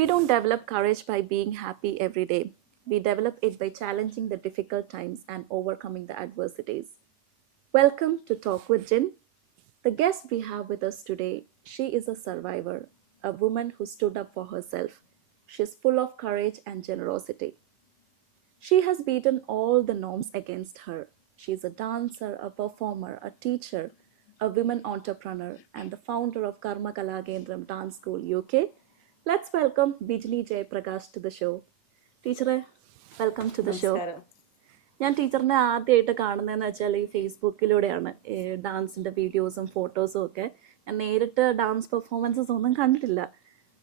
We don't develop courage by being happy every day. We develop it by challenging the difficult times and overcoming the adversities. Welcome to Talk with Jin. The guest we have with us today, she is a survivor, a woman who stood up for herself. She's full of courage and generosity. She has beaten all the norms against her. She's a dancer, a performer, a teacher, a women entrepreneur, and the founder of Karma Kalagendram Dance School UK. Let's welcome Bijli Jay Prakash to the show. ടീച്ചറെ welcome to the show. നമസ്കാരം. ഞാൻ ടീച്ചറിനെ ആദ്യമായിട്ട് കാണുന്നതെന്ന് വെച്ചാൽ ഈ ഫേസ്ബുക്കിലൂടെയാണ്. ഡാൻസിൻ്റെ വീഡിയോസും ഫോട്ടോസും ഒക്കെ. ഞാൻ നേരിട്ട് ഡാൻസ് പെർഫോമൻസസ് ഒന്നും കണ്ടിട്ടില്ല.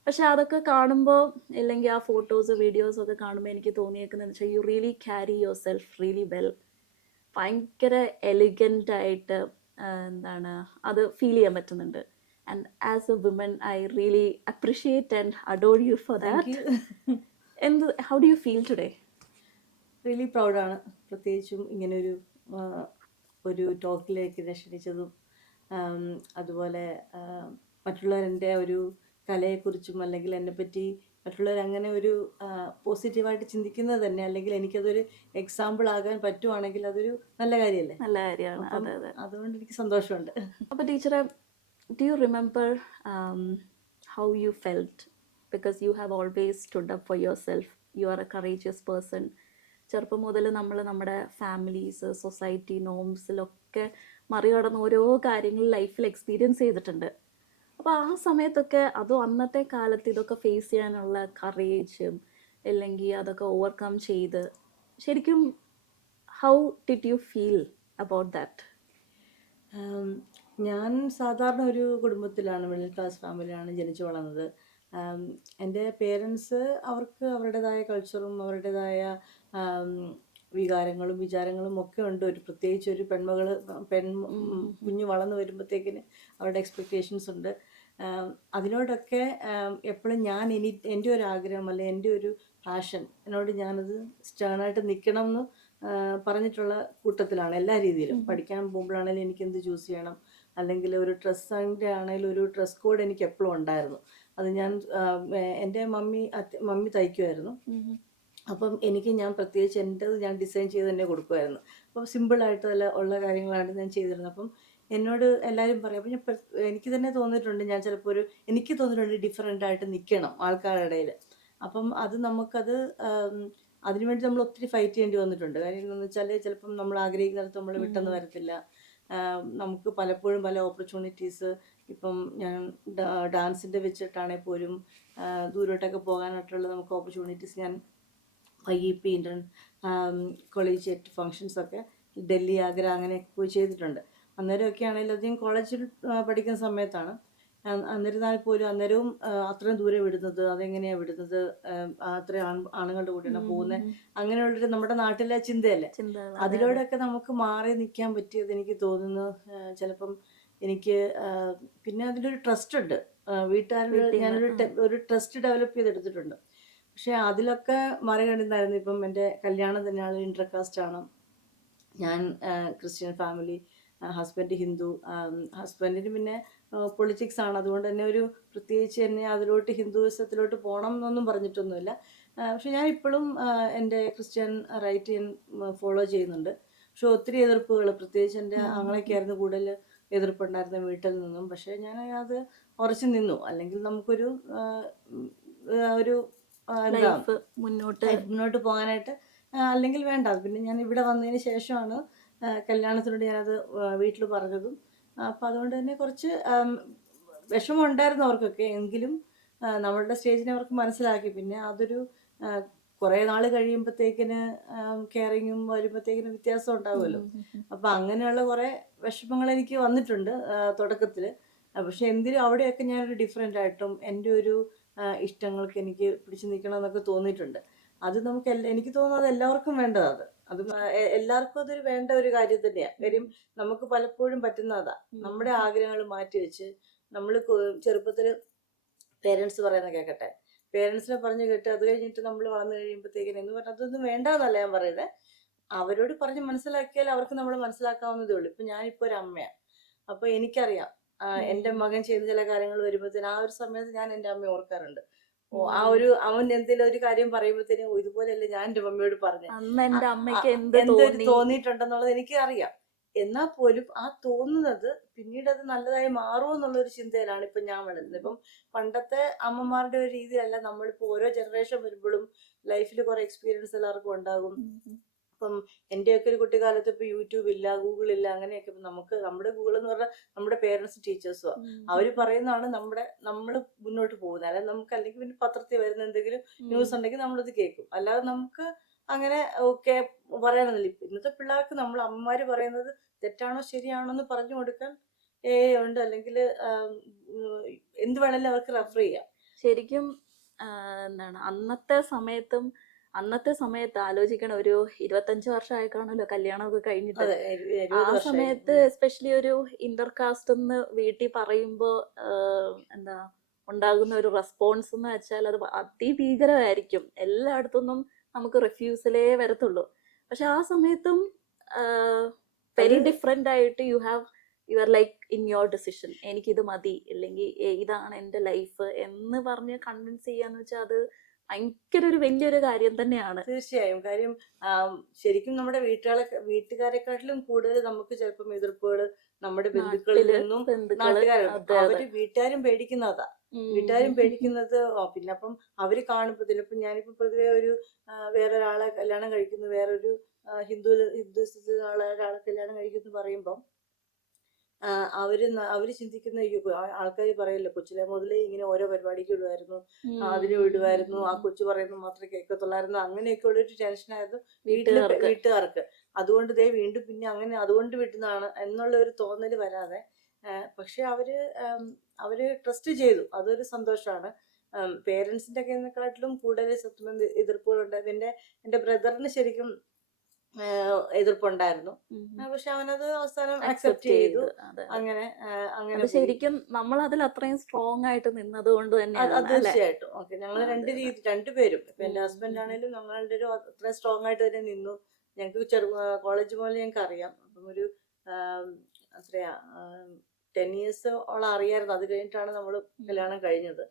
പക്ഷെ അതൊക്കെ കാണുമ്പോൾ അല്ലെങ്കിൽ ആ ഫോട്ടോസ് വീഡിയോസും ഒക്കെ കാണുമ്പോൾ എനിക്ക് തോന്നിയേക്കുന്നതെന്ന് വെച്ചാൽ you really carry your self really well. ഭയങ്കര എലിഗൻ്റ് ആയിട്ട് എന്താണ് അത് ഫീൽ ചെയ്യാൻ പറ്റുന്നുണ്ട്. And as a woman I really appreciate and adore you for that. How do you feel today? Really പ്രൗഡാണ്, പ്രത്യേകിച്ചും ഇങ്ങനൊരു ഒരു ടോക്കിലേക്ക് ക്ഷണിച്ചതും അതുപോലെ മറ്റുള്ളവരെൻ്റെ ഒരു കലയെക്കുറിച്ചും അല്ലെങ്കിൽ എന്നെപ്പറ്റി മറ്റുള്ളവർ അങ്ങനെ ഒരു പോസിറ്റീവായിട്ട് ചിന്തിക്കുന്നത് തന്നെ, അല്ലെങ്കിൽ എനിക്കതൊരു എക്സാമ്പിൾ ആകാൻ പറ്റുവാണെങ്കിൽ അതൊരു നല്ല കാര്യമല്ലേ? നല്ല കാര്യമാണ്. അതെ അതെ, അതുകൊണ്ട് എനിക്ക് സന്തോഷമുണ്ട്. അപ്പോൾ ടീച്ചറെ, do you remember how you felt? Because you have always stood up for your self. You are A courageous person. ചെറുപ്പം മുതൽ നമ്മൾ നമ്മുടെ ഫാമിലീസ്, സൊസൈറ്റി നോംസിലൊക്കെ മറികടന്ന് ഓരോ കാര്യങ്ങൾ ലൈഫിൽ എക്സ്പീരിയൻസ് ചെയ്തിട്ടുണ്ട്. അപ്പോൾ ആ സമയത്തൊക്കെ അതും അന്നത്തെ കാലത്ത് ഇതൊക്കെ ഫേസ് ചെയ്യാനുള്ള കറേജും അല്ലെങ്കിൽ അതൊക്കെ ഓവർകം ചെയ്ത് ശരിക്കും how did you feel about that? ഞാൻ സാധാരണ ഒരു കുടുംബത്തിലാണ്, മിഡിൽ ക്ലാസ് ഫാമിലിയാണ് ജനിച്ചു വളർന്നത്. എൻ്റെ പേരൻസ് അവർക്ക് അവരുടേതായ കൾച്ചറും അവരുടേതായ വികാരങ്ങളും വിചാരങ്ങളും ഒക്കെ ഉണ്ട്. ഒരു പ്രത്യേകിച്ച് ഒരു കുഞ്ഞ് വളർന്നു വരുമ്പോഴത്തേക്കിന് അവരുടെ എക്സ്പെക്റ്റേഷൻസ് ഉണ്ട്. അതിനോടൊക്കെ എപ്പോഴും എൻ്റെ ഒരു ആഗ്രഹം അല്ലെ എൻ്റെ ഒരു പാഷൻ എന്നോട് ഞാനത് സ്റ്റേണായിട്ട് നിൽക്കണം എന്ന് പറഞ്ഞിട്ടുള്ള കൂട്ടത്തിലാണ് എല്ലാ രീതിയിലും. പഠിക്കാൻ പോകുമ്പോഴാണെങ്കിലും എനിക്കെന്ത് ചൂസ് ചെയ്യണം, അല്ലെങ്കിൽ ഒരു ഡ്രസ്സിൻ്റെ ആണെങ്കിലും ഒരു ഡ്രസ് കോഡ് എനിക്ക് എപ്പോഴും ഉണ്ടായിരുന്നു. അത് ഞാൻ എൻ്റെ മമ്മി തയ്ക്കുമായിരുന്നു. അപ്പം ഞാൻ പ്രത്യേകിച്ച് എൻ്റെത് ഞാൻ ഡിസൈൻ ചെയ്ത് തന്നെ കൊടുക്കുമായിരുന്നു. അപ്പം സിമ്പിളായിട്ട് ഉള്ള കാര്യങ്ങളാണ് ഞാൻ ചെയ്തിരുന്നത്. അപ്പം എന്നോട് എല്ലാവരും പറയും. അപ്പം എനിക്ക് തന്നെ തോന്നിയിട്ടുണ്ട്, ഞാൻ ചിലപ്പോൾ എനിക്ക് തോന്നിയിട്ടുണ്ട് ഡിഫറെൻ്റ് ആയിട്ട് നിൽക്കണം ആൾക്കാരുടെ ഇടയിൽ. അപ്പം അത് നമുക്കത് അതിനുവേണ്ടി നമ്മൾ ഒത്തിരി ഫൈറ്റ് ചെയ്യേണ്ടി വന്നിട്ടുണ്ട്. കാര്യം എന്താണെന്ന് വെച്ചാൽ ചിലപ്പം നമ്മൾ ആഗ്രഹിക്കുന്നിടത്ത് നമ്മൾ വിട്ടെന്ന് വരത്തില്ല. നമുക്ക് പലപ്പോഴും പല ഓപ്പർച്യൂണിറ്റീസ്, ഇപ്പം ഞാൻ ഡാൻസിൻ്റെ വെച്ചിട്ടാണെങ്കിൽ പോലും ദൂരോട്ടൊക്കെ പോകാനായിട്ടുള്ള നമുക്ക് ഓപ്പർച്യൂണിറ്റീസ് ഞാൻ IEP ഇന്റർ കൊളീജിയറ്റ് ഫങ്ഷൻസൊക്കെ ഡൽഹി, ആഗ്ര അങ്ങനെയൊക്കെ പോയി ചെയ്തിട്ടുണ്ട്. അന്നേരമൊക്കെ ആണെങ്കിലും അധികം കോളേജിൽ പഠിക്കുന്ന സമയത്താണ്. എന്നിരുന്നാൽ പോലും അന്നേരവും അത്രയും ദൂരം വിടുന്നത്, അതെങ്ങനെയാണ് വിടുന്നത്, അത്രയും ആണുങ്ങളുടെ കൂടെയാണ് പോകുന്നത്, അങ്ങനെയുള്ളൊരു നമ്മുടെ നാട്ടിലെ ചിന്തയല്ലേ. അതിലൂടെയൊക്കെ നമുക്ക് മാറി നിൽക്കാൻ പറ്റിയത് എനിക്ക് തോന്നുന്നു ചിലപ്പം എനിക്ക് പിന്നെ അതിലൊരു ട്രസ്റ്റ് ഉണ്ട് വീട്ടുകാരോട്. ഞാനൊരു ട്രസ്റ്റ് ഡെവലപ്പ് ചെയ്തെടുത്തിട്ടുണ്ട്. പക്ഷെ അതിലൊക്കെ മറികടന്നായിരുന്നു. ഇപ്പം എൻ്റെ കല്യാണം തന്നെയാണ് ഇന്റർകാസ്റ്റ് ആണ്. ഞാൻ ക്രിസ്ത്യൻ ഫാമിലി, ഹസ്ബൻഡ് ഹിന്ദു. ഹസ്ബൻഡിന് പിന്നെ പൊളിറ്റിക്സ് ആണ്, അതുകൊണ്ട് തന്നെ ഒരു പ്രത്യേകിച്ച് എന്നെ അതിലോട്ട് ഹിന്ദുയിസത്തിലോട്ട് പോകണം എന്നൊന്നും പറഞ്ഞിട്ടൊന്നുമില്ല. പക്ഷെ ഞാൻ ഇപ്പോഴും എൻ്റെ ക്രിസ്ത്യൻ റൈറ്റ് ഞാൻ ഫോളോ ചെയ്യുന്നുണ്ട്. പക്ഷെ ഒത്തിരി എതിർപ്പുകൾ, പ്രത്യേകിച്ച് എൻ്റെ ആങ്ങളൊക്കെയായിരുന്നു കൂടുതൽ എതിർപ്പുണ്ടായിരുന്ന വീട്ടിൽ നിന്നും. പക്ഷേ ഞാൻ അത് ഉറച്ചു നിന്നു. അല്ലെങ്കിൽ നമുക്കൊരു മുന്നോട്ട് പോകാനായിട്ട് അല്ലെങ്കിൽ വേണ്ട. പിന്നെ ഞാൻ ഇവിടെ വന്നതിന് ശേഷമാണ് കല്യാണത്തിനോട് ഞാനത് വീട്ടിൽ പറഞ്ഞതും. അപ്പം അതുകൊണ്ട് തന്നെ കുറച്ച് വിഷമം ഉണ്ടായിരുന്നു അവർക്കൊക്കെ. എങ്കിലും നമ്മളുടെ സ്റ്റേജിനെ അവർക്ക് മനസ്സിലാക്കി. പിന്നെ അതൊരു കുറേ നാൾ കഴിയുമ്പോഴത്തേക്കിന് കെയറിങ്ങും വരുമ്പോഴത്തേക്കിന് വ്യത്യാസം ഉണ്ടാവുമല്ലോ. അപ്പം അങ്ങനെയുള്ള കുറേ വിഷമങ്ങൾ എനിക്ക് വന്നിട്ടുണ്ട് തുടക്കത്തിൽ. പക്ഷെ എന്തിനും അവിടെയൊക്കെ ഞാനൊരു ഡിഫറെൻ്റ് ആയിട്ടും എൻ്റെ ഒരു ഇഷ്ടങ്ങൾക്ക് എനിക്ക് പിടിച്ചു നിൽക്കണം എന്നൊക്കെ തോന്നിയിട്ടുണ്ട്. അത് നമുക്ക് എനിക്ക് തോന്നുന്നത് എല്ലാവർക്കും വേണ്ടതാണ്. അത് എല്ലാവർക്കും അതൊരു വേണ്ട ഒരു കാര്യം തന്നെയാണ്. കാര്യം നമുക്ക് പലപ്പോഴും പറ്റുന്നതാ, നമ്മുടെ ആഗ്രഹങ്ങൾ മാറ്റി വെച്ച് നമ്മൾ ചെറുപ്പത്തിൽ പേരൻസ് പറയുന്ന കേൾക്കട്ടെ, പേരൻസിനെ പറഞ്ഞു കേട്ട് അത് കഴിഞ്ഞിട്ട് നമ്മൾ വളർന്നു കഴിയുമ്പോഴത്തേക്കിന് എന്ന് പറഞ്ഞാൽ അതൊന്നും വേണ്ടാന്നല്ല ഞാൻ പറയുന്നത്. അവരോട് പറഞ്ഞ് മനസ്സിലാക്കിയാൽ അവർക്ക് നമ്മൾ മനസ്സിലാക്കാവുന്നതേ ഉള്ളൂ. ഇപ്പം ഞാനിപ്പോൾ ഒരു അമ്മയാണ്. അപ്പോൾ എനിക്കറിയാം എൻ്റെ മകൻ ചെയ്യുന്ന ചില കാര്യങ്ങൾ വരുമ്പോഴത്തേന് ആ ഒരു സമയത്ത് ഞാൻ എൻ്റെ അമ്മയെ ഓർക്കാറുണ്ട്. ആ ഒരു അവൻ എന്തെങ്കിലും ഒരു കാര്യം പറയുമ്പോഴത്തേനും ഇതുപോലെയല്ലേ ഞാൻ എന്റെ മമ്മിയോട് പറഞ്ഞത്, അന്ന് എന്റെ അമ്മയ്ക്ക് എന്ത് എന്തൊരു തോന്നി. തോന്നിയിട്ടുണ്ടെന്നുള്ളത് എനിക്ക് അറിയാം. എന്നാൽ പോലും ആ തോന്നുന്നത് പിന്നീട് അത് നല്ലതായി മാറുമോ എന്നുള്ളൊരു ചിന്തയിലാണ് ഇപ്പൊ ഞാൻ വളരുന്നത്. ഇപ്പം പണ്ടത്തെ അമ്മമാരുടെ ഒരു രീതിയല്ല, നമ്മളിപ്പോ ഓരോ ജനറേഷൻ വരുമ്പോഴും ലൈഫിൽ കുറെ എക്സ്പീരിയൻസ് എല്ലാവർക്കും ഉണ്ടാകും. ഇപ്പം എന്റെയൊക്കെ ഒരു കുട്ടിക്കാലത്ത് ഇപ്പൊ യൂട്യൂബ് ഇല്ല, ഗൂഗിൾ ഇല്ല, അങ്ങനെയൊക്കെ. നമുക്ക് നമ്മുടെ ഗൂഗിൾ എന്ന് പറഞ്ഞാൽ നമ്മുടെ പേരൻസ് ടീച്ചേഴ്സും അവര് പറയുന്നതാണ് നമ്മൾ മുന്നോട്ട് പോകുന്നത്. അല്ലാതെ നമുക്ക് അല്ലെങ്കിൽ പിന്നെ പത്രത്തിൽ വരുന്ന എന്തെങ്കിലും ന്യൂസ് ഉണ്ടെങ്കിൽ നമ്മളത് കേൾക്കും. അല്ലാതെ നമുക്ക് അങ്ങനെ ഓക്കെ പറയാനൊന്നുമില്ല. ഇന്നത്തെ പിള്ളേർക്ക് നമ്മൾ അമ്മമാര് പറയുന്നത് തെറ്റാണോ ശരിയാണോ എന്ന് പറഞ്ഞു കൊടുക്കാൻ ഉണ്ട്, അല്ലെങ്കിൽ എന്ത് വേണേലും അവർക്ക് റെഫർ ചെയ്യാം. ശരിക്കും എന്താണ് അന്നത്തെ സമയത്ത് ആലോചിക്കണ, ഒരു 25 വർഷമായി കാണുമല്ലോ കല്യാണമൊക്കെ കഴിഞ്ഞിട്ട്. ആ സമയത്ത് എസ്പെഷ്യലി ഒരു ഇന്റർകാസ്റ്റ് എന്ന് വീട്ടിൽ പറയുമ്പോ എന്താ ഉണ്ടാകുന്ന ഒരു റെസ്പോൺസ് എന്ന് വെച്ചാൽ അത് അതിഭീകരമായിരിക്കും. എല്ലായിടത്തുനിന്നും നമുക്ക് റിഫ്യൂസലേ വരത്തുള്ളൂ. പക്ഷെ ആ സമയത്തും വെരി ഡിഫറെന്റ് ആയിട്ട് you are like in your decision, എനിക്കിത് മതി, അല്ലെങ്കിൽ ഇതാണ് എൻ്റെ ലൈഫ് എന്ന് പറഞ്ഞ് കൺവിൻസ് ചെയ്യാന്ന് വെച്ചാൽ അത് ഭയങ്കര ഒരു വലിയൊരു കാര്യം തന്നെയാണ്. തീർച്ചയായും. കാര്യം ശരിക്കും നമ്മുടെ വീട്ടുകാരെക്കാട്ടിലും കൂടുതൽ നമുക്ക് ചിലപ്പം എതിർപ്പുകൾ നമ്മുടെ ബന്ധുക്കളിൽ നിന്നും നാട്ടുകാരുണ്ട്. അവര് വീട്ടുകാരും പേടിക്കുന്നതാ. വീട്ടുകാരും പേടിക്കുന്നത് പിന്നെ അപ്പം അവര് കാണുമ്പോ ചിലപ്പോ ഞാനിപ്പോ പൊതുവെ ഒരു വേറൊരാളെ കല്യാണം കഴിക്കുന്നു, വേറൊരു ഹിന്ദുസിലുള്ള ഒരാളെ കല്യാണം കഴിക്കുന്നു പറയുമ്പം അവര് ചിന്തിക്കുന്ന ആൾക്കാർ പറയല്ലോ, കൊച്ചിലെ മുതലേ ഇങ്ങനെ ഓരോ പരിപാടിക്ക് വിടുമായിരുന്നു, അതിന് വിടുമായിരുന്നു, ആ കൊച്ചു പറയുന്നത് മാത്രമേ കേൾക്കത്തുള്ളായിരുന്നു, അങ്ങനെയൊക്കെ ഉള്ളൊരു ടെൻഷനായിരുന്നു വീട്ടുകാർക്ക്. അതുകൊണ്ട് വീണ്ടും പിന്നെ അങ്ങനെ അതുകൊണ്ട് വിട്ടുന്നതാണ് എന്നുള്ള ഒരു തോന്നല് വരാതെ പക്ഷെ അവര് ട്രസ്റ്റ് ചെയ്തു. അതൊരു സന്തോഷമാണ്. പേരൻസിന്റെ ഒക്കെ കൂടുതൽ സത്യം എതിർപ്പുകളുണ്ട്. എന്റെ ബ്രദറിന് ശരിക്കും എതിർപ്പുണ്ടായിരുന്നു, പക്ഷെ അവനത് അവസാനം അക്സെപ്റ്റ് ചെയ്തു. അങ്ങനെ ശരിക്കും നമ്മൾ അതിൽ അത്രയും സ്ട്രോങ് ആയിട്ട് നിന്നത് കൊണ്ട് തന്നെയാണ്. തീർച്ചയായിട്ടും. ഓക്കെ, ഞങ്ങൾ രണ്ടുപേരും, ഇപ്പൊ എന്റെ ഹസ്ബൻഡ് ആണെങ്കിലും ഞങ്ങൾ രണ്ടുപേരും അത്രയും സ്ട്രോങ് ആയിട്ട് തന്നെ നിന്നു. ഞങ്ങൾക്ക് കോളേജ് പോലെ ഞങ്ങൾക്ക് അറിയാം. അപ്പം ഒരു എത്രയാ 10 years ഓളം അറിയായിരുന്നു. അത് കഴിഞ്ഞിട്ടാണ് നമ്മൾ കല്യാണം കഴിഞ്ഞത്.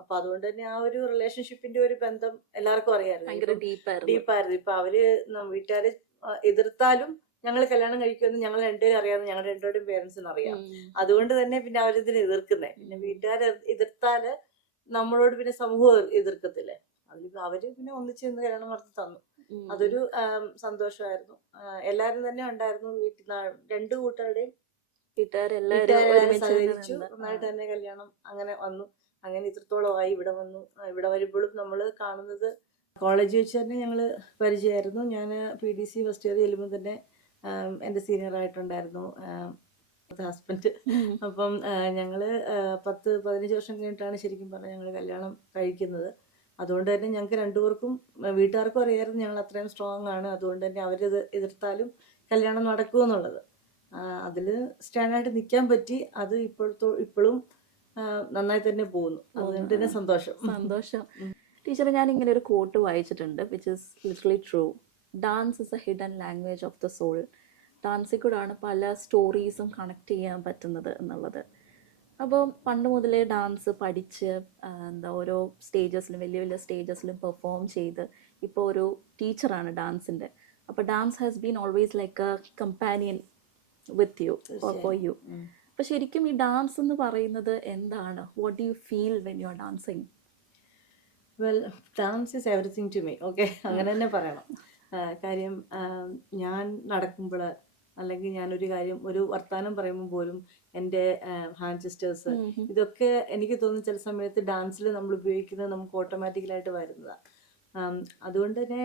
അപ്പൊ അതുകൊണ്ട് തന്നെ ആ ഒരു റിലേഷൻഷിപ്പിന്റെ ഒരു ബന്ധം എല്ലാവർക്കും അറിയാമായിരുന്നു, ഡീപ്പായിരുന്നു. ഇപ്പൊ അവര് വീട്ടുകാരെ എതിർത്താലും ഞങ്ങൾ കല്യാണം കഴിക്കുമെന്ന് ഞങ്ങൾ രണ്ടുപേരും അറിയാമെന്ന് ഞങ്ങളുടെ രണ്ടുപേരുടെയും പേരൻസിന് അറിയാം. അതുകൊണ്ട് തന്നെ പിന്നെ അവരിതിനെ എതിർക്കുന്നേ. പിന്നെ വീട്ടുകാരെ എതിർത്താല് നമ്മളോട് പിന്നെ സമൂഹം എതിർക്കത്തില്ലേ, അവര് പിന്നെ ഒന്നിച്ച് നിന്ന് കല്യാണം നടത്തി തന്നു. അതൊരു സന്തോഷമായിരുന്നു. എല്ലാരും തന്നെ ഉണ്ടായിരുന്നു വീട്ടിൽ, രണ്ടു കൂട്ടരുടെയും വീട്ടുകാരെല്ലാവരും സഹകരിച്ചു. നന്നായിട്ട് തന്നെ കല്യാണം അങ്ങനെ വന്നു. അങ്ങനെ ഇത്രത്തോളമായി ഇവിടെ വന്നു. ഇവിടെ വരുമ്പോഴും നമ്മൾ കാണുന്നത് കോളേജിൽ വെച്ച് തന്നെ ഞങ്ങൾ പരിചയമായിരുന്നു. ഞാൻ PDC ഫസ്റ്റ് ഇയർ ചെല്ലുമ്പോൾ തന്നെ എൻ്റെ സീനിയർ ആയിട്ടുണ്ടായിരുന്നു ഹസ്ബൻഡ്. അപ്പം ഞങ്ങൾ 10-15 വർഷം കഴിഞ്ഞിട്ടാണ് ശരിക്കും പറഞ്ഞാൽ ഞങ്ങൾ കല്യാണം കഴിക്കുന്നത്. അതുകൊണ്ട് തന്നെ ഞങ്ങൾക്ക് രണ്ടുപേർക്കും വീട്ടുകാർക്കും അറിയാമായിരുന്നു ഞങ്ങൾ അത്രയും സ്ട്രോങ് ആണ്. അതുകൊണ്ട് തന്നെ അവരത് എതിർത്താലും കല്യാണം നടക്കുമെന്നുള്ളത്. അതിൽ സ്റ്റാൻഡായിട്ട് നിൽക്കാൻ പറ്റി. അത് ഇപ്പോഴും നന്നായി തന്നെ പോകുന്നു. അതുകൊണ്ട് തന്നെ സന്തോഷം. ടീച്ചർ, ഞാൻ ഇങ്ങനെ ഒരു കോട്ട് വായിച്ചിട്ടുണ്ട്, which is literally true. Dance is a hidden language of the soul. ഡാൻസിൽ കൂടാണ് പല സ്റ്റോറീസും കണക്ട് ചെയ്യാൻ പറ്റുന്നത് എന്നുള്ളത്. അപ്പോൾ പണ്ട് മുതലേ ഡാൻസ് പഠിച്ച് ഓരോ സ്റ്റേജസിലും, വലിയ വലിയ സ്റ്റേജസിലും പെർഫോം ചെയ്ത് ഇപ്പോൾ ഒരു ടീച്ചറാണ് ഡാൻസിൻ്റെ. അപ്പോൾ dance has been always like a companion with you or for you. അപ്പോൾ ശരിക്കും ഈ ഡാൻസ് എന്ന് പറയുന്നത് എന്താണ്? What do you feel when you are dancing? Well, dance is everything to me. Okay, അങ്ങനെ തന്നെ പറയണം. കാര്യം ഞാൻ നടക്കുമ്പോൾ അല്ലെങ്കിൽ ഞാനൊരു കാര്യം ഒരു വർത്താനം പറയുമ്പോൾ പോലും എൻ്റെ ഹാൻഡ് ജെസ്റ്റേഴ്സ് ഇതൊക്കെ എനിക്ക് തോന്നുന്നു ചില സമയത്ത് ഡാൻസിൽ നമ്മൾ ഉപയോഗിക്കുന്നത് നമുക്ക് ഓട്ടോമാറ്റിക്കലായിട്ട് വരുന്നതാണ്. അതുകൊണ്ട് തന്നെ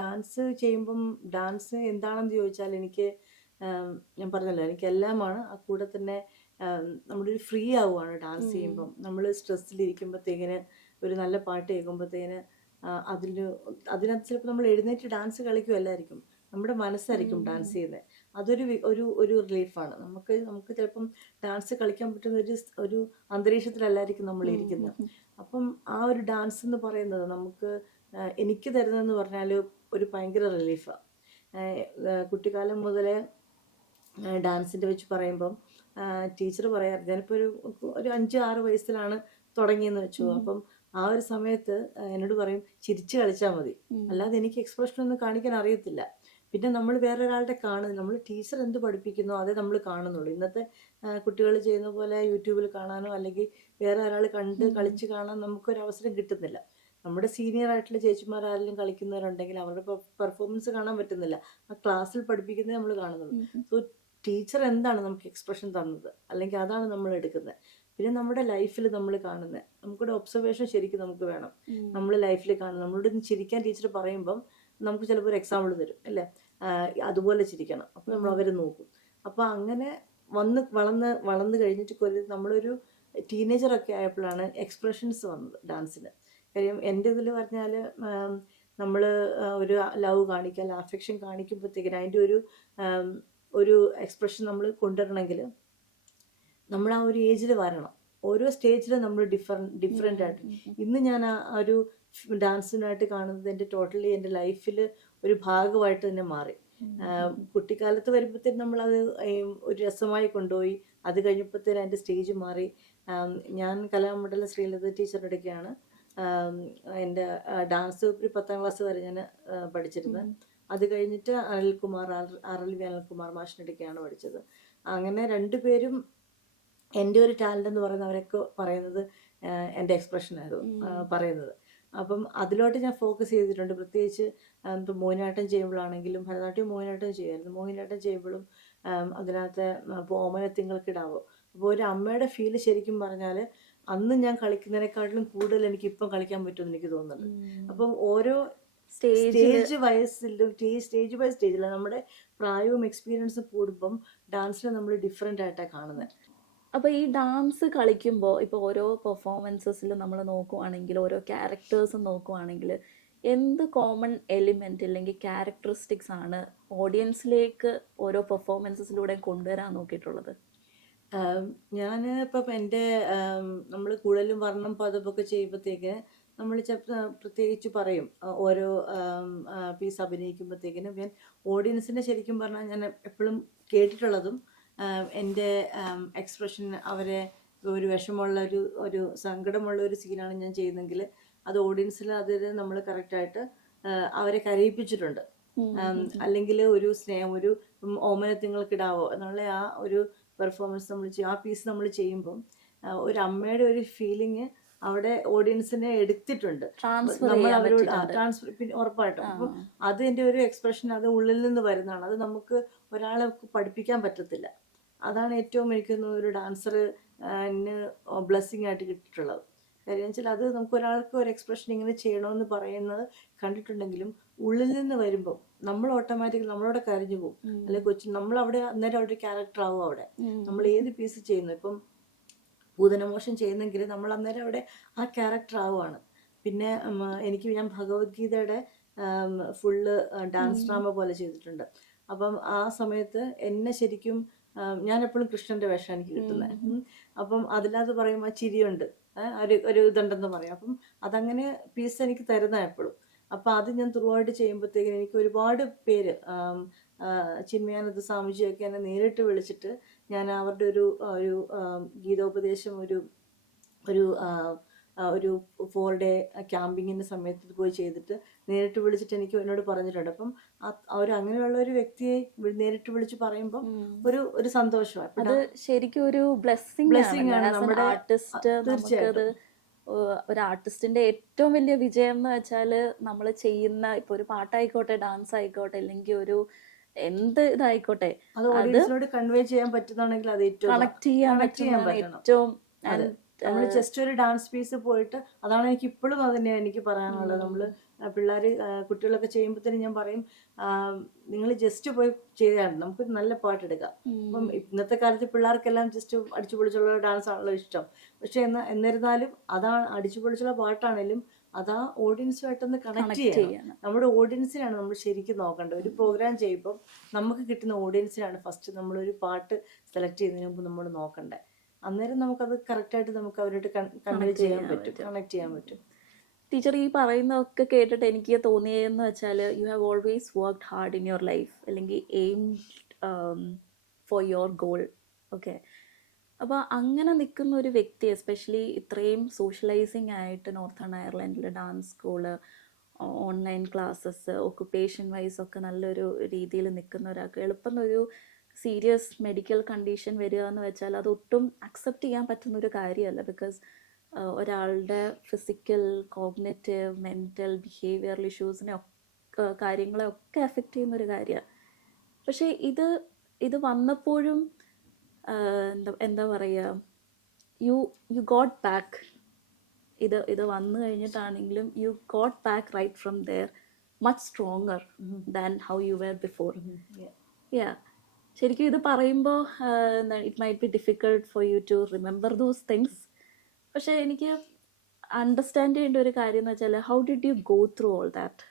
ഡാൻസ് ചെയ്യുമ്പം ഡാൻസ് എന്താണെന്ന് ചോദിച്ചാൽ എനിക്ക് ഞാൻ പറഞ്ഞല്ലോ എനിക്കെല്ലാമാണ്. ആ കൂടെ തന്നെ നമ്മളൊരു ഫ്രീ ആവുകയാണ് ഡാൻസ് ചെയ്യുമ്പം. നമ്മൾ സ്ട്രെസ്സിലിരിക്കുമ്പോഴത്തേക്കിന് ഒരു നല്ല പാട്ട് കേൾക്കുമ്പോഴത്തേന് അതിനകത്ത് ചിലപ്പോൾ നമ്മൾ എഴുന്നേറ്റ് ഡാൻസ് കളിക്കുമല്ലായിരിക്കും, നമ്മുടെ മനസ്സായിരിക്കും ഡാൻസ് ചെയ്യുന്നത്. അതൊരു ഒരു റിലീഫാണ് നമുക്ക് ചിലപ്പം ഡാൻസ് കളിക്കാൻ പറ്റുന്ന ഒരു അന്തരീക്ഷത്തിലല്ലായിരിക്കും നമ്മൾ ഇരിക്കുന്നത്. അപ്പം ആ ഒരു ഡാൻസ് എന്ന് പറയുന്നത് എനിക്ക് തരുന്നതെന്ന് പറഞ്ഞാൽ ഒരു ഭയങ്കര റിലീഫാണ്. കുട്ടിക്കാലം മുതലേ ഡാൻസിൻ്റെ വെച്ച് പറയുമ്പം ടീച്ചർ പറയാറ്, ഞാനിപ്പോൾ ഒരു 5-6 വയസ്സിലാണ് തുടങ്ങിയെന്ന് വെച്ചു. അപ്പം ആ ഒരു സമയത്ത് എന്നോട് പറയും ചിരിച്ച് കളിച്ചാൽ മതി, അല്ലാതെ എനിക്ക് എക്സ്പ്രഷൻ ഒന്നും കാണിക്കാൻ അറിയത്തില്ല. പിന്നെ നമ്മൾ വേറെ ഒരാളുടെ കാണുന്നു, നമ്മൾ ടീച്ചർ എന്ത് പഠിപ്പിക്കുന്നോ അതേ നമ്മൾ കാണുന്നുള്ളൂ. ഇന്നത്തെ കുട്ടികൾ ചെയ്യുന്ന പോലെ യൂട്യൂബിൽ കാണാനോ അല്ലെങ്കിൽ വേറെ ഒരാൾ കണ്ട് കളിച്ച് കാണാൻ നമുക്കൊരവസരം കിട്ടുന്നില്ല. നമ്മുടെ സീനിയർ ആയിട്ടുള്ള ചേച്ചിമാരാരെങ്കിലും കളിക്കുന്നവരുണ്ടെങ്കിൽ അവരുടെ പെർഫോമൻസ് കാണാൻ പറ്റുന്നില്ല, ആ ക്ലാസ്സിൽ പഠിപ്പിക്കുന്നത് നമ്മൾ കാണുന്നുള്ളൂ. സോ ടീച്ചർ എന്താണ് നമുക്ക് എക്സ്പ്രഷൻ തന്നത് അല്ലെങ്കിൽ അതാണ് നമ്മൾ എടുക്കുന്നത്. പിന്നെ നമ്മുടെ ലൈഫിൽ നമ്മൾ കാണുന്നത് നമുക്കൊരു ഒബ്സർവേഷൻ ശരിക്കും നമുക്ക് വേണം. നമ്മൾ ലൈഫിൽ കാണുന്നത് നമ്മളോട് ചിരിക്കാൻ ടീച്ചർ പറയുമ്പം നമുക്ക് ചിലപ്പോൾ ഒരു എക്സാമ്പിൾ തരും അല്ലേ, അതുപോലെ ചിരിക്കണം. അപ്പോൾ നമ്മൾ അവരെ നോക്കും. അപ്പോൾ അങ്ങനെ വളർന്ന് കഴിഞ്ഞിട്ട് നമ്മളൊരു ടീനേജറൊക്കെ ആയപ്പോഴാണ് എക്സ്പ്രഷൻസ് വന്നത് ഡാൻസിന്. കാര്യം എൻ്റെ ഇതിൽ പറഞ്ഞാൽ നമ്മൾ ഒരു ലവ് കാണിക്കുക, അഫെക്ഷൻ കാണിക്കുമ്പോഴത്തേക്കിന് അതിൻ്റെ ഒരു എക്സ്പ്രഷൻ നമ്മൾ കൊണ്ടുവരണമെങ്കിൽ നമ്മൾ ആ ഒരു ഏജിൽ വരണം. ഓരോ സ്റ്റേജിലും നമ്മൾ ഡിഫറെൻ്റ് ആയിട്ട്. ഇന്ന് ഞാൻ ആ ഒരു ഡാൻസിനായിട്ട് കാണുന്നത് ടോട്ടലി എൻ്റെ ലൈഫിൽ ഒരു ഭാഗമായിട്ട് തന്നെ മാറി. കുട്ടിക്കാലത്ത് വരുമ്പോഴത്തേനും നമ്മളത് ഒരു രസമായി കൊണ്ടുപോയി. അത് കഴിഞ്ഞപ്പോഴത്തേനും എൻ്റെ സ്റ്റേജ് മാറി. ഞാൻ കലാമണ്ഡലം ശ്രീലത ടീച്ചറുടെ അടുക്കെയാണ് എൻ്റെ ഡാൻസ് ഒരു 10ാം ക്ലാസ് വരെ ഞാൻ പഠിച്ചിരുന്നത്. അത് കഴിഞ്ഞിട്ട് അനിൽകുമാർ മാഷിനടുക്കെയാണ് പഠിച്ചത്. അങ്ങനെ രണ്ടുപേരും എൻ്റെ ഒരു ടാലൻ്റ് എന്ന് പറയുന്നത് അവരൊക്കെ പറയുന്നത് എൻ്റെ എക്സ്പ്രഷനായിരുന്നു പറയുന്നത്. അപ്പം അതിലോട്ട് ഞാൻ ഫോക്കസ് ചെയ്തിട്ടുണ്ട്. പ്രത്യേകിച്ച് മോഹിനിയാട്ടം ചെയ്യുമ്പോഴാണെങ്കിലും, ഭരതനാട്യം മോഹിനിയാട്ടം ചെയ്യുമായിരുന്നു. മോഹിനിയാട്ടം ചെയ്യുമ്പോഴും അതിനകത്ത് ഇപ്പോൾ ഓമനത്തിങ്ങൾക്കിടാവോ, അപ്പോൾ ഒരു അമ്മയുടെ ഫീല് ശരിക്കും പറഞ്ഞാൽ അന്ന് ഞാൻ കളിക്കുന്നതിനെക്കാട്ടിലും കൂടുതൽ എനിക്ക് ഇപ്പം കളിക്കാൻ പറ്റുമെന്ന് എനിക്ക് തോന്നുന്നുണ്ട്. അപ്പം ഓരോ സ്റ്റേജ് വയസ്സിലും സ്റ്റേജ് ബൈ സ്റ്റേജിൽ നമ്മുടെ പ്രായവും എക്സ്പീരിയൻസും കൂടുമ്പം ഡാൻസിനെ നമ്മൾ ഡിഫറെൻ്റ് ആയിട്ടാണ് കാണുന്നത്. അപ്പോൾ ഈ ഡാൻസ് കളിക്കുമ്പോൾ ഇപ്പോൾ ഓരോ പെർഫോമൻസസിൽ നമ്മൾ നോക്കുവാണെങ്കിൽ, ഓരോ ക്യാരക്ടേഴ്സും നോക്കുവാണെങ്കിൽ എന്ത് കോമൺ എലിമെൻ്റ് അല്ലെങ്കിൽ ക്യാരക്ടറിസ്റ്റിക്സ് ആണ് ഓഡിയൻസിലേക്ക് ഓരോ പെർഫോമൻസസിലൂടെ കൊണ്ടുവരാൻ നോക്കിയിട്ടുള്ളത്? ഞാൻ ഇപ്പം എൻ്റെ നമ്മൾ കൂടുതലും വർണ്ണം പദമൊക്കെ ചെയ്യുമ്പോഴത്തേക്ക് നമ്മൾ പ്രത്യേകിച്ച് പറയും ഓരോ പീസ് അഭിനയിക്കുമ്പോഴത്തേക്കിനും ഞാൻ ഓഡിയൻസിനെ ശരിക്കും പറഞ്ഞാൽ ഞാൻ എപ്പോഴും കേട്ടിട്ടുള്ളതും എൻ്റെ എക്സ്പ്രഷൻ അവരെ ഒരു വിഷമമുള്ള ഒരു സങ്കടമുള്ള ഒരു സീനാണ് ഞാൻ ചെയ്യുന്നതെങ്കിൽ അത് ഓഡിയൻസിൽ അതിൽ നമ്മൾ കറക്റ്റായിട്ട് അവരെ കരയിപ്പിച്ചിട്ടുണ്ട്. അല്ലെങ്കിൽ ഒരു സ്നേഹം, ഒരു ഓമനത്തിങ്ങൾക്കിടാവോ എന്നുള്ള ആ ഒരു പെർഫോമൻസ് നമ്മൾ ചെയ്യും, ആ പീസ് നമ്മൾ ചെയ്യുമ്പം ഒരു അമ്മയുടെ ഒരു ഫീലിംഗ് അവിടെ ഓഡിയൻസിനെ എടുത്തിട്ടുണ്ട്. നമ്മൾ അവരോട് ട്രാൻസ്ഫർ പിന്നെ ഉറപ്പായിട്ടും. അപ്പം അത് എൻ്റെ ഒരു എക്സ്പ്രഷൻ, അത് ഉള്ളിൽ നിന്ന് വരുന്നതാണ്. അത് നമുക്ക് ഒരാളെ പഠിപ്പിക്കാൻ പറ്റത്തില്ല. അതാണ് ഏറ്റവും എനിക്ക് ഒരു ഡാൻസറിന് ബ്ലെസ്സിങ് ആയിട്ട് കിട്ടിയിട്ടുള്ളത്. കാര്യം വെച്ചാൽ അത് നമുക്ക് ഒരാൾക്ക് ഒരു എക്സ്പ്രഷൻ ഇങ്ങനെ ചെയ്യണമെന്ന് പറയുന്നത് കണ്ടിട്ടുണ്ടെങ്കിലും ഉള്ളിൽ നിന്ന് വരുമ്പോൾ നമ്മൾ ഓട്ടോമാറ്റിക്കലി നമ്മളവിടെ കരഞ്ഞു പോകും. അല്ലെങ്കിൽ നമ്മളവിടെ അന്നേരം അവിടെ ക്യാരക്ടർ ആവും. അവിടെ നമ്മൾ ഏത് പീസ് ചെയ്യുന്നു, ഇപ്പം ഭൂതനമോഷം ചെയ്യുന്നെങ്കിൽ നമ്മൾ അന്നേരം അവിടെ ആ ക്യാരക്ടർ ആവുകയാണ്. പിന്നെ ഞാൻ ഭഗവത്ഗീതയുടെ ഫുള്ള് ഡാൻസ് ഡ്രാമ പോലെ ചെയ്തിട്ടുണ്ട്. അപ്പം ആ സമയത്ത് എന്നെ ശരിക്കും ഞാൻ എപ്പോഴും കൃഷ്ണന്റെ വേഷം എനിക്ക് കിട്ടുന്നത്. അപ്പം അതിനകത്ത് പറയുമ്പോൾ ചിരിയുണ്ട്, ഒരു ഇതുണ്ടെന്ന് പറയും. അപ്പം അതങ്ങനെ പീസ് എനിക്ക് തരുന്ന എപ്പോഴും. അപ്പം അത് ഞാൻ ത്രൂ ആയിട്ട് ചെയ്യുമ്പോഴത്തേക്കിന് എനിക്ക് ഒരുപാട് പേര് ചിന്മയാനന്ദ സ്വാമിജിയൊക്കെ എന്നെ നേരിട്ട് വിളിച്ചിട്ട് ഞാൻ അവരുടെ ഒരു ഗീതോപദേശം ഒരു 4 ഡേ ക്യാമ്പിങ്ങിൻ്റെ സമയത്ത് പോയി ചെയ്തിട്ട് നേരിട്ട് വിളിച്ചിട്ട് എനിക്ക് എന്നോട് പറഞ്ഞിട്ടുണ്ട്. അപ്പം അങ്ങനെയുള്ള ഒരു വ്യക്തിയെ നേരിട്ട് വിളിച്ച് പറയുമ്പോൾ ഒരു സന്തോഷമാണ്. അത് ശരിക്കും ഒരു ബ്ലെസ്സിങ് ആണ് നമ്മുടെ ആർട്ടിസ്റ്റ്. തീർച്ചയായിട്ടും ഒരു ആർട്ടിസ്റ്റിന്റെ ഏറ്റവും വലിയ വിജയം എന്ന് വെച്ചാൽ നമ്മൾ ചെയ്യുന്ന ഇപ്പൊ ഒരു പാട്ടായിക്കോട്ടെ, ഡാൻസ് ആയിക്കോട്ടെ, അല്ലെങ്കിൽ ഒരു എന്ത് ഇതായിക്കോട്ടെ, അത് ഓഡിയൻസിനോട് കൺവേ ചെയ്യാൻ പറ്റുന്നതാണെങ്കിൽ അത് ഏറ്റവും കണക്ട് ചെയ്യാൻ പറ്റണം. ഏറ്റവും നമ്മൾ ജസ്റ്റ് ഒരു ഡാൻസ് പീസ് പോയിട്ട്, അതാണ് എനിക്ക് ഇപ്പോഴും അതന്നെയാണ് എനിക്ക് പറയാനുള്ളത്. നമ്മൾ കുട്ടികളൊക്കെ ചെയ്യുമ്പോഴത്തേനും ഞാൻ പറയും, നിങ്ങൾ ജസ്റ്റ് പോയി ചെയ്താണ് നമുക്കൊരു നല്ല പാട്ടെടുക്കാം. അപ്പം ഇന്നത്തെ കാലത്ത് പിള്ളേർക്കെല്ലാം ജസ്റ്റ് അടിച്ചു പൊളിച്ചുള്ള ഡാൻസ് ആണല്ലോ ഇഷ്ടം. പക്ഷെ എന്നിരുന്നാലും അതാണ് അടിച്ചു പൊളിച്ചുള്ള പാട്ടാണേലും അതാ ഓഡിയൻസുമായിട്ടൊന്ന് കണക്ട് ചെയ്യണം. നമ്മുടെ ഓഡിയൻസിനാണ് നമ്മൾ ശരിക്കും നോക്കേണ്ടത്. ഒരു പ്രോഗ്രാം ചെയ്യുമ്പോൾ നമുക്ക് കിട്ടുന്ന ഓഡിയൻസിനാണ് ഫസ്റ്റ് നമ്മളൊരു പാട്ട് സെലക്ട് ചെയ്യുന്നതിന് മുമ്പ് നമ്മൾ നോക്കണ്ടേ. അന്നേരം നമുക്കത് കറക്റ്റായിട്ട് നമുക്ക് അവരോട് കൺവേ ചെയ്യാൻ പറ്റും, കണക്ട് ചെയ്യാൻ പറ്റും. ടീച്ചർ ഈ പറയുന്നതൊക്കെ കേട്ടിട്ട് എനിക്ക് തോന്നിയതെന്ന് വെച്ചാൽ you have always worked hard in your life, അല്ലെങ്കിൽ aimed for your goal. Okay, അപ്പോൾ അങ്ങനെ നിൽക്കുന്ന ഒരു വ്യക്തി, എസ്പെഷ്യലി ഇത്രയും സോഷ്യലൈസിങ് ആയിട്ട് നോർത്തേൺ അയർലൻഡിൽ dance school, online classes, occupation wise ഒക്കെ നല്ലൊരു രീതിയിൽ നിൽക്കുന്ന ഒരാൾക്ക് എളുപ്പം ഒരു സീരിയസ് മെഡിക്കൽ കണ്ടീഷൻ വരിക എന്ന് വെച്ചാൽ അതൊട്ടും അക്സെപ്റ്റ് ചെയ്യാൻ പറ്റുന്ന ഒരു കാര്യമല്ല. ബിക്കോസ് ഒരാളുടെ ഫിസിക്കൽ, കോഗ്നേറ്റീവ്, മെൻ്റൽ, ബിഹേവിയറൽ ഇഷ്യൂസിനെ കാര്യങ്ങളെ ഒക്കെ എഫക്റ്റ് ചെയ്യുന്ന ഒരു കാര്യമാണ്. പക്ഷേ ഇത് വന്നപ്പോഴും എന്താ പറയുക, യു ഗോട്ട് ബാക്ക്. ഇത് വന്നു കഴിഞ്ഞിട്ടാണെങ്കിലും you got back right from there much stronger than how you were before. Yeah, ശരിക്കും ഇത് പറയുമ്പോൾ it might be difficult for you to remember those things. പക്ഷേ എനിക്ക് അണ്ടർസ്റ്റാൻഡ് ചെയ്യേണ്ട ഒരു കാര്യം എന്ന് വെച്ചാൽ, how did you go through all that?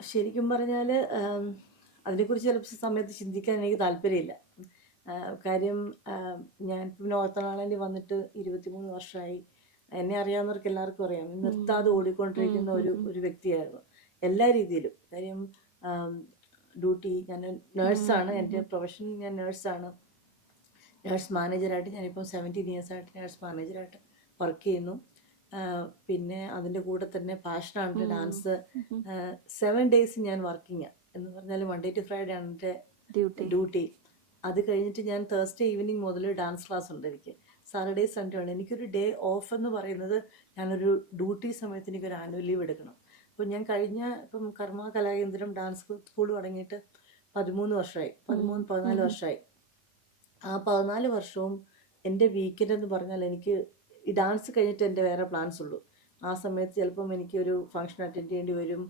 ശരിക്കും പറഞ്ഞാൽ അതിനെക്കുറിച്ച് ചില സമയത്ത് ചിന്തിക്കാൻ എനിക്ക് താല്പര്യമില്ല. കാര്യം ഞാനിപ്പോൾ നോർത്തേൺ അയർലൻഡിൽ വന്നിട്ട് 23 വർഷമായി. എന്നെ അറിയാവുന്നവർക്ക് എല്ലാവർക്കും അറിയാം, നിർത്താതെ ഓടിക്കൊണ്ടിരിക്കുന്ന ഒരു വ്യക്തിയായിരുന്നു എല്ലാ രീതിയിലും. കാര്യം ഡ്യൂട്ടി, ഞാൻ നേഴ്സാണ്, എൻ്റെ പ്രൊഫഷൻ ഞാൻ നേഴ്സാണ്. നേഴ്സ് മാനേജറായിട്ട് ഞാനിപ്പോൾ 17 ഇയേഴ്സായിട്ട് നേഴ്സ് മാനേജറായിട്ട് വർക്ക് ചെയ്യുന്നു. പിന്നെ അതിൻ്റെ കൂടെ തന്നെ പാഷനാണ് ഡാൻസ്. 7 days ഞാൻ വർക്കിംഗ് എന്ന് പറഞ്ഞാൽ Monday to Friday ആണ് എൻ്റെ ഡ്യൂട്ടി. അത് കഴിഞ്ഞിട്ട് ഞാൻ Thursday ഈവനിങ് മുതൽ ഡാൻസ് ക്ലാസ് ഉണ്ട് എനിക്ക്. സാറ്റർഡേ സൺഡേ ആണ് എനിക്കൊരു ഡേ ഓഫ് എന്ന് പറയുന്നത്. ഞാനൊരു ഡ്യൂട്ടി സമയത്ത് എനിക്കൊരു ആനുവൽ ലീവ് എടുക്കണം. അപ്പോൾ ഞാൻ ഇപ്പം കർമ്മ കലാകേന്ദ്രം ഡാൻസ് സ്കൂൾ തുടങ്ങിയിട്ട് 13 വർഷമായി, 14 വർഷമായി. ആ 14 വർഷവും എൻ്റെ വീക്കെൻഡ് എന്ന് പറഞ്ഞാൽ എനിക്ക് ഈ ഡാൻസ് കഴിഞ്ഞിട്ട് എൻ്റെ വേറെ പ്ലാൻസ് ഉള്ളൂ. ആ സമയത്ത് ചിലപ്പം എനിക്കൊരു ഫംഗ്ഷൻ അറ്റൻഡ് ചെയ്യേണ്ടി വരും,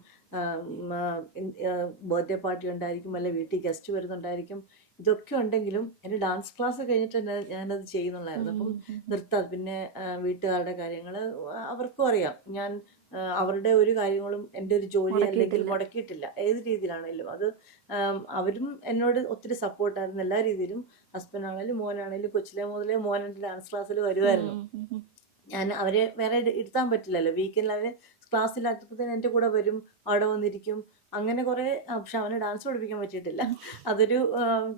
ബർത്ത്ഡേ പാർട്ടി ഉണ്ടായിരിക്കും, അല്ലെ വീട്ടിൽ ഗസ്റ്റ് വരുന്നുണ്ടായിരിക്കും. ഇതൊക്കെ ഉണ്ടെങ്കിലും എൻ്റെ ഡാൻസ് ക്ലാസ് കഴിഞ്ഞിട്ട് ഞാനത് ചെയ്യുന്നുള്ളായിരുന്നു. അപ്പം നിർത്താതെ പിന്നെ വീട്ടുകാരുടെ കാര്യങ്ങൾ അവർക്കും അറിയാം. ഞാൻ അവരുടെ ഒരു കാര്യങ്ങളും എൻ്റെ ഒരു ജോലി അല്ലെങ്കിൽ മുടക്കിയിട്ടില്ല, ഏത് രീതിയിലാണെങ്കിലും. അത് അവരും എന്നോട് ഒത്തിരി സപ്പോർട്ടായിരുന്നു എല്ലാ രീതിയിലും. ഹസ്ബൻഡാണേലും മോനാണേലും കൊച്ചിലെ മുതലേ മോൻ എൻ്റെ ഡാൻസ് ക്ലാസ്സിൽ വരുമായിരുന്നു. ഞാൻ അവരെ വേറെ ഇരുത്താൻ പറ്റില്ലല്ലോ. വീക്കെൻഡിൽ അവർ ക്ലാസ്സിലാത്തപ്പോഴത്തേന് എൻ്റെ കൂടെ വരും, അവിടെ വന്നിരിക്കും, അങ്ങനെ കുറേ. പക്ഷെ അവനെ ഡാൻസ് പഠിപ്പിക്കാൻ പറ്റിയിട്ടില്ല. അതൊരു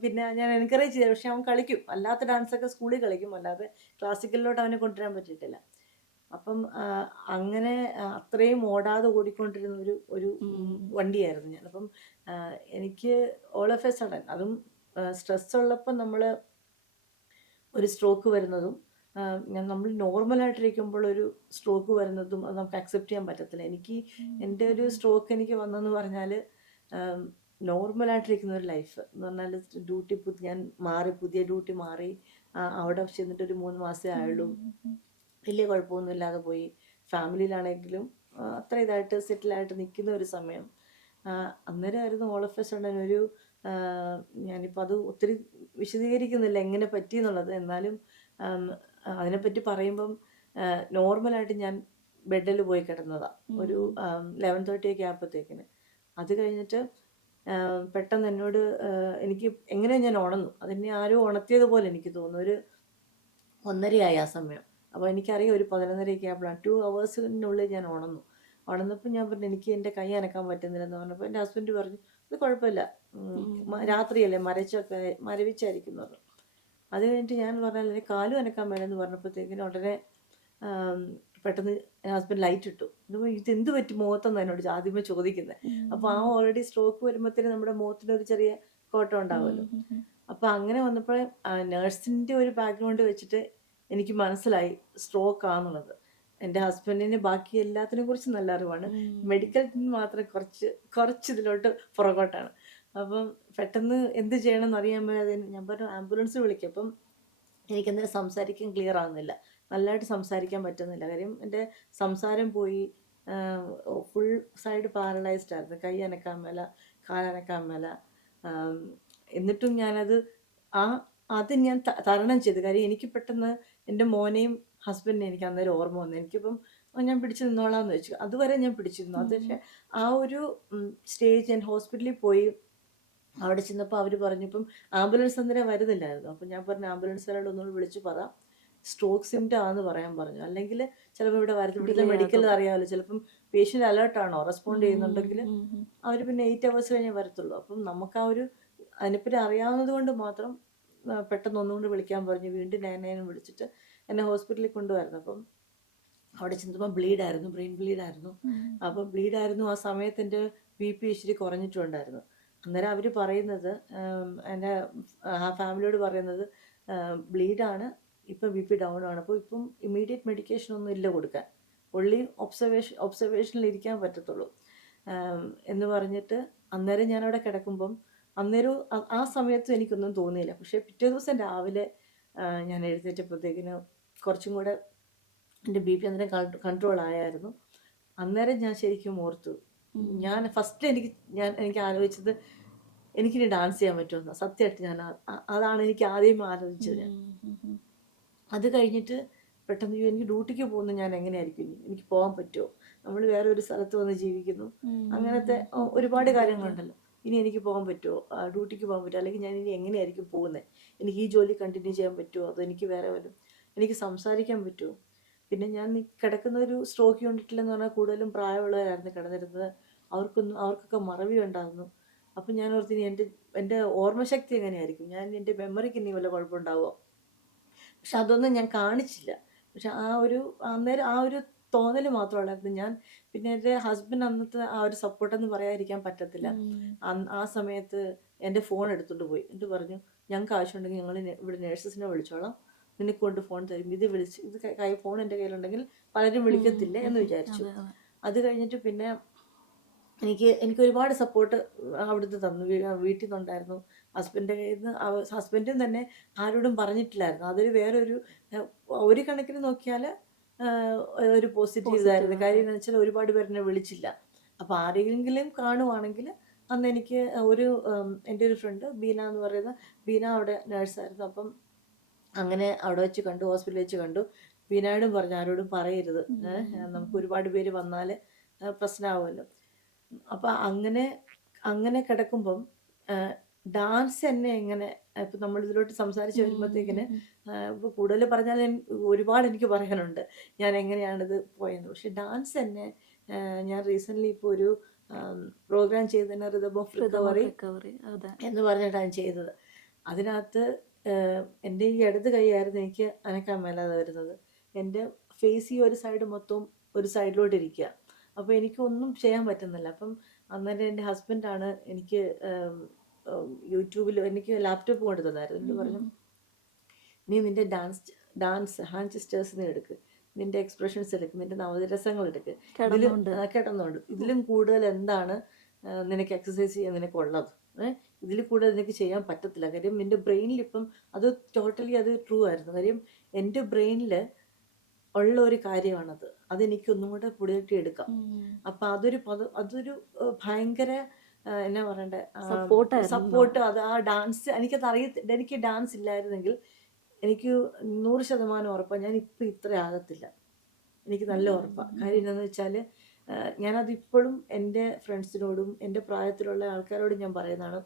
പിന്നെ ഞാൻ എൻകറേജ് ചെയ്തു. പക്ഷെ അവൻ കളിക്കും, അല്ലാത്ത ഡാൻസൊക്കെ സ്കൂളിൽ കളിക്കും, അല്ലാതെ ക്ലാസിക്കലിലോട്ട് അവനെ കൊണ്ടുവരാൻ പറ്റിയിട്ടില്ല. അപ്പം അങ്ങനെ അത്രയും ഓടാതെ ഓടിക്കൊണ്ടിരുന്ന ഒരു വണ്ടിയായിരുന്നു ഞാൻ. അപ്പം എനിക്ക് ഓൾ ഓഫ് എ സഡൻ, അതും സ്ട്രെസ് ഉള്ളപ്പം നമ്മൾ ഒരു സ്ട്രോക്ക് വരുന്നതും, നമ്മൾ നോർമലായിട്ടിരിക്കുമ്പോൾ ഒരു സ്ട്രോക്ക് വരുന്നതും അത് നമുക്ക് അക്സെപ്റ്റ് ചെയ്യാൻ പറ്റത്തില്ല. എൻ്റെ ഒരു സ്ട്രോക്ക് എനിക്ക് വന്നെന്ന് പറഞ്ഞാൽ നോർമലായിട്ടിരിക്കുന്ന ഒരു ലൈഫ് എന്ന് പറഞ്ഞാൽ ഡ്യൂട്ടി ഞാൻ പുതിയ ഡ്യൂട്ടി മാറി അവിടെ ചെന്നിട്ട് ഒരു 3 മാസമേ ആയുള്ളൂ. വലിയ കുഴപ്പമൊന്നും ഇല്ലാതെ പോയി. ഫാമിലിയിലാണെങ്കിലും അത്ര ഇതായിട്ട് സെറ്റിലായിട്ട് നിൽക്കുന്ന ഒരു സമയം. അന്നേരമായിരുന്നു ഓൾ ഓഫ് എ സഡൻ ഒരു ഞാനിപ്പോൾ അത് ഒത്തിരി വിശദീകരിക്കുന്നില്ല എങ്ങനെ പറ്റിയെന്നുള്ളത്. എന്നാലും അതിനെപ്പറ്റി പറയുമ്പം നോർമലായിട്ട് ഞാൻ ബെഡിൽ പോയി കിടന്നതാണ് ഒരു 11:30 ഒക്കെ ആയപ്പോഴത്തേക്കിന്. അത് കഴിഞ്ഞിട്ട് പെട്ടെന്ന് എന്നോട് എനിക്ക് എങ്ങനെയാണ് ഞാൻ ഉണർന്നു. അതെന്നെ ആരോ ഉണർത്തിയതുപോലെ എനിക്ക് തോന്നുന്നു. ഒരു 1:30 ആ സമയം. അപ്പോൾ എനിക്കറിയാം ഒരു 11:30 ആയപ്പോഴാണ് 2 hours ഞാൻ ഉണർന്നപ്പോൾ ഞാൻ പറഞ്ഞു എനിക്ക് എൻ്റെ കൈ അനക്കാൻ പറ്റുന്നില്ലെന്ന് പറഞ്ഞപ്പോൾ എൻ്റെ ഹസ്ബൻഡ് പറഞ്ഞു അത് കുഴപ്പമില്ല, രാത്രിയല്ലേ, മരവിച്ചായിരിക്കും എന്ന് പറഞ്ഞു. അത് കഴിഞ്ഞിട്ട് ഞാൻ പറഞ്ഞാൽ എനിക്ക് കാലും അനക്കാൻ വേണമെന്ന് പറഞ്ഞപ്പോഴത്തേക്കിനും ഉടനെ പെട്ടെന്ന് ഹസ്ബൻഡ് ലൈറ്റ് ഇട്ടു. ഇതെന്ത് പറ്റി മുഖത്തെന്ന് എന്നോട് ആദ്യമേ ചോദിക്കുന്നത്. അപ്പോൾ ആ ഓൾറെഡി സ്ട്രോക്ക് വരുമ്പോഴത്തേനും നമ്മുടെ മുഖത്തിനൊരു ചെറിയ കോട്ടം ഉണ്ടാവുമല്ലോ. അപ്പോൾ അങ്ങനെ വന്നപ്പോൾ നേഴ്സിൻ്റെ ഒരു ബാക്ക്ഗ്രൗണ്ട് വെച്ചിട്ട് എനിക്ക് മനസ്സിലായി സ്ട്രോക്ക് ആണെന്നുള്ളത്. എൻ്റെ ഹസ്ബൻഡിന് ബാക്കി എല്ലാത്തിനെ കുറിച്ച് നല്ല അറിവാണ്, മെഡിക്കൽ മാത്രം കുറച്ച് ഇതിലോട്ട് പുറകോട്ടാണ്. അപ്പം പെട്ടെന്ന് എന്ത് ചെയ്യണമെന്ന് അറിയാൻ മേലെ ഞാൻ പറഞ്ഞു ആംബുലൻസ് വിളിക്കും. അപ്പം എനിക്കെന്തായാലും സംസാരിക്കാൻ ക്ലിയർ ആവുന്നില്ല, നല്ലതായിട്ട് സംസാരിക്കാൻ പറ്റുന്നില്ല. കാര്യം എൻ്റെ സംസാരം പോയി, ഫുൾ സൈഡ് പാരലൈസ്ഡ് ആയിരുന്നു, കൈ അനക്കാൻ മേല, കാലനക്കാൻ മേല. എന്നിട്ടും ഞാനത് അത് ഞാൻ തരണം ചെയ്തു. കാര്യം എനിക്ക് പെട്ടെന്ന് എൻ്റെ മോനെയും ഹസ്ബൻഡിനെയും എനിക്ക് അന്നേരം ഓർമ്മ വന്നു. എനിക്കിപ്പം ഞാൻ പിടിച്ചു നിന്നോളാന്ന് വെച്ചു. അതുവരെ ഞാൻ പിടിച്ചിരുന്നു. അത് പക്ഷേ ആ ഒരു സ്റ്റേജ് ഞാൻ ഹോസ്പിറ്റലിൽ പോയി അവിടെ ചെന്നപ്പോൾ അവർ പറഞ്ഞപ്പം ആംബുലൻസ് അന്നേരം വരുന്നില്ലായിരുന്നു. അപ്പം ഞാൻ പറഞ്ഞു ആംബുലൻസുകാരോട് ഒന്നുകൂടി വിളിച്ച് പറ സ്ട്രോക്ക് സിംറ്റം ആണെന്ന് പറയാൻ പറഞ്ഞു. അല്ലെങ്കിൽ ചിലപ്പോൾ ഇവിടെ ഇവിടുത്തെ മെഡിക്കലിൽ അറിയാമല്ലോ, ചിലപ്പം പേഷ്യൻ്റ് അലേർട്ടാണോ റെസ്പോണ്ട് ചെയ്യുന്നുണ്ടെങ്കിൽ അവർ പിന്നെ 8 hours കഴിഞ്ഞേ വരത്തുള്ളൂ. അപ്പം നമുക്ക് ആ ഒരു അതിനെപ്പറ്റി അറിയാവുന്നത് കൊണ്ട് മാത്രം പെട്ടെന്ന് ഒന്നുകൊണ്ട് വിളിക്കാൻ പറഞ്ഞു. വീണ്ടും 999 വിളിച്ചിട്ട് എന്നെ ഹോസ്പിറ്റലിൽ കൊണ്ടുവരുന്നു. അപ്പം അവിടെ ചെന്നപ്പോൾ ബ്ലീഡായിരുന്നു, ബ്രെയിൻ ബ്ലീഡായിരുന്നു. അപ്പം ബ്ലീഡായിരുന്നു. ആ സമയത്ത് എൻ്റെ BP ഇച്ചിരി കുറഞ്ഞിട്ടുണ്ടായിരുന്നു. അന്നേരം അവർ പറയുന്നത്, എൻ്റെ ആ ഫാമിലിയോട് പറയുന്നത്, ബ്ലീഡാണ്, ഇപ്പം BP ഡൗൺ ആണ്, അപ്പോൾ ഇപ്പം ഇമ്മീഡിയറ്റ് മെഡിക്കേഷൻ ഒന്നും ഇല്ല കൊടുക്കാൻ, ഒള്ളി ഒബ്സർവേഷനിൽ ഇരിക്കാൻ പറ്റത്തുള്ളൂ എന്ന് പറഞ്ഞിട്ട്. അന്നേരം ഞാനവിടെ കിടക്കുമ്പം അന്നേരം ആ സമയത്തും എനിക്കൊന്നും തോന്നിയില്ല. പക്ഷേ പിറ്റേ ദിവസം രാവിലെ ഞാൻ എഴുന്നേറ്റപ്പോഴത്തേക്കിന് കുറച്ചും കൂടെ എൻ്റെ BP അന്നേരം കൺട്രോൾ ആയായിരുന്നു. അന്നേരം ഞാൻ ശരിക്കും ഓർത്തു, ഞാൻ ഫസ്റ്റ് എനിക്ക് ആലോചിച്ചത് എനിക്കിനി ഡാൻസ് ചെയ്യാൻ പറ്റുമെന്ന്. സത്യമായിട്ട് ഞാൻ അതാണ് എനിക്ക് ആദ്യം ആലോചിച്ചത്. അത് കഴിഞ്ഞിട്ട് പെട്ടെന്ന് എനിക്ക് ഡ്യൂട്ടിക്ക് പോകുന്ന ഞാൻ എങ്ങനെയായിരിക്കും, എനിക്ക് പോകാൻ പറ്റുമോ, നമ്മൾ വേറെ ഒരു സ്ഥലത്ത് വന്ന് ജീവിക്കുന്നു, അങ്ങനത്തെ ഒരുപാട് കാര്യങ്ങളുണ്ടല്ലോ. ഇനി എനിക്ക് പോകാൻ പറ്റുമോ, ഡ്യൂട്ടിക്ക് പോകാൻ പറ്റുമോ, അല്ലെങ്കിൽ ഞാൻ ഇനി എങ്ങനെയായിരിക്കും പോകുന്നത്, എനിക്ക് ഈ ജോലി കണ്ടിന്യൂ ചെയ്യാൻ പറ്റുമോ, അതോ എനിക്ക് വേറെ വരും, എനിക്ക് സംസാരിക്കാൻ പറ്റുമോ. പിന്നെ ഞാൻ കിടക്കുന്ന ഒരു സ്ട്രോക്ക് യൂണിറ്റിലെന്ന് പറഞ്ഞാൽ കൂടുതലും പ്രായമുള്ളവരായിരുന്നു കിടന്നിരുന്നത്. അവർക്കൊക്കെ മറവി ഉണ്ടായിരുന്നു. അപ്പം ഞാൻ ഓർത്ത് ഇനി എൻ്റെ ഓർമ്മശക്തി എങ്ങനെയായിരിക്കും, എൻ്റെ മെമ്മറിക്ക് ഇനി വല്ല കുഴപ്പമുണ്ടാവുമോ. പക്ഷെ അതൊന്നും ഞാൻ കാണിച്ചില്ല. പക്ഷെ അന്നേരം ആ ഒരു തോന്നൽ മാത്രമുള്ളായിരുന്നു. ഞാൻ പിന്നെ എൻ്റെ ഹസ്ബൻഡ് അന്നത്തെ ആ ഒരു സപ്പോർട്ടെന്ന് പറയാതിരിക്കാൻ പറ്റത്തില്ല. ആ സമയത്ത് എൻ്റെ ഫോൺ എടുത്തുകൊണ്ട് പോയി. എന്നിട്ട് പറഞ്ഞു, ഞങ്ങൾക്ക് ആവശ്യമുണ്ടെങ്കിൽ ഞങ്ങൾ ഇവിടെ നേഴ്സസിനെ വിളിച്ചോളാം, നിനക്ക് കൊണ്ട് ഫോൺ തരും, ഇത് ഫോൺ എൻ്റെ കയ്യിലുണ്ടെങ്കിൽ പലരും വിളിക്കത്തില്ലേ എന്ന് വിചാരിച്ചു. അത് കഴിഞ്ഞിട്ട് പിന്നെ എനിക്ക് ഒരുപാട് സപ്പോർട്ട് അവിടുന്ന് തന്നു. വീട്ടിൽ നിന്നുണ്ടായിരുന്നു, ഹസ്ബൻഡിൻ്റെ കയ്യിൽ നിന്ന്. ഹസ്ബൻഡും തന്നെ ആരോടും പറഞ്ഞിട്ടില്ലായിരുന്നു. അതൊരു ഒരു കണക്കിന് നോക്കിയാൽ ഒരു പോസിറ്റീവ് ഇതായിരുന്നു. കാര്യം എന്ന് വെച്ചാൽ ഒരുപാട് പേരെന്നെ വിളിച്ചില്ല. അപ്പോൾ ആരെങ്കിലും കാണുവാണെങ്കിൽ അന്ന് എനിക്ക് എൻ്റെ ഒരു ഫ്രണ്ട് ബീന എന്ന് പറയുന്ന ബീന അവിടെ നേഴ്സായിരുന്നു. അപ്പം അങ്ങനെ അവിടെ വെച്ച് കണ്ടു, ഹോസ്പിറ്റലിൽ വെച്ച് കണ്ടു. ബീനയോടും പറഞ്ഞു, ആരോടും പറയരുത്, നമുക്ക് ഒരുപാട് പേര് വന്നാൽ പ്രശ്നമാവുമല്ലോ. അപ്പം അങ്ങനെ കിടക്കുമ്പം ഡാൻസ് എന്നെ എങ്ങനെ, ഇപ്പം നമ്മളിതിലോട്ട് സംസാരിച്ച് വരുമ്പോഴത്തേക്കിന് ഇപ്പോൾ കൂടുതൽ പറഞ്ഞാൽ ഒരുപാട് എനിക്ക് പറയാനുണ്ട് ഞാൻ എങ്ങനെയാണിത് പോയെന്ന്. പക്ഷെ ഡാൻസ് എന്നെ ഞാൻ റീസെൻ്റ്ലി ഇപ്പോൾ ഒരു പ്രോഗ്രാം ചെയ്തതിന് റിതം ഓഫ് റിക്കവറി എന്ന് പറഞ്ഞിട്ടാണ് ചെയ്തത്. അതിനകത്ത് എൻ്റെ ഈ ഇടത് കൈയായിരുന്നു എനിക്ക് അനക്കാൻ മേലാതെ വരുന്നത്. എൻ്റെ ഫേസ് ഈ ഒരു സൈഡ് മൊത്തം ഒരു സൈഡിലോട്ട് ഇരിക്കുക. അപ്പോൾ എനിക്കൊന്നും ചെയ്യാൻ പറ്റുന്നില്ല. അപ്പം അന്നേരം എൻ്റെ ഹസ്ബൻഡാണ് എനിക്ക് യൂട്യൂബിൽ എനിക്ക് ലാപ്ടോപ്പ് കൊണ്ട് തന്നായിരുന്നു. എന്നിട്ട് പറഞ്ഞു, നീ നിൻ്റെ ഡാൻസ് ഹാൻഡ് ജെസ്റ്റേഴ്സ് നീ എടുക്ക്, നിൻ്റെ എക്സ്പ്രഷൻസ് എടുക്ക്, നിൻ്റെ നവരസങ്ങൾ എടുക്ക്, കിടന്നുകൊണ്ട് ഇതിലും കൂടുതൽ എന്താണ് നിനക്ക് എക്സസൈസ് ചെയ്യാൻ നിനക്കുള്ളത്, ഇതിൽ കൂടുതൽ നിനക്ക് ചെയ്യാൻ പറ്റത്തില്ല. കാര്യം നിൻ്റെ ബ്രെയിനിൽ ഇപ്പം അത് ടോട്ടലി അത് ട്രൂ ആയിരുന്നു. കാര്യം എൻ്റെ ബ്രെയിനിൽ ഉള്ള ഒരു കാര്യമാണത്, അതെനിക്കൊന്നും കൂടെ പുതിയട്ടി എടുക്കാം. അപ്പം അതൊരു ഭയങ്കര എന്നാ പറയണ്ടേ സപ്പോർട്ട്. അത് ആ ഡാൻസ് എനിക്ക് ഡാൻസ് ഇല്ലായിരുന്നെങ്കിൽ എനിക്ക് 100% ഉറപ്പാണ് ഞാൻ ഇപ്പം ഇത്ര ആകത്തില്ല. എനിക്ക് നല്ല ഉറപ്പാണ്. കാര്യം എന്താണെന്ന് വെച്ചാൽ ഞാനതിപ്പോഴും എൻ്റെ ഫ്രണ്ട്സിനോടും എൻ്റെ പ്രായത്തിലുള്ള ആൾക്കാരോടും ഞാൻ പറയുന്നതാണ്,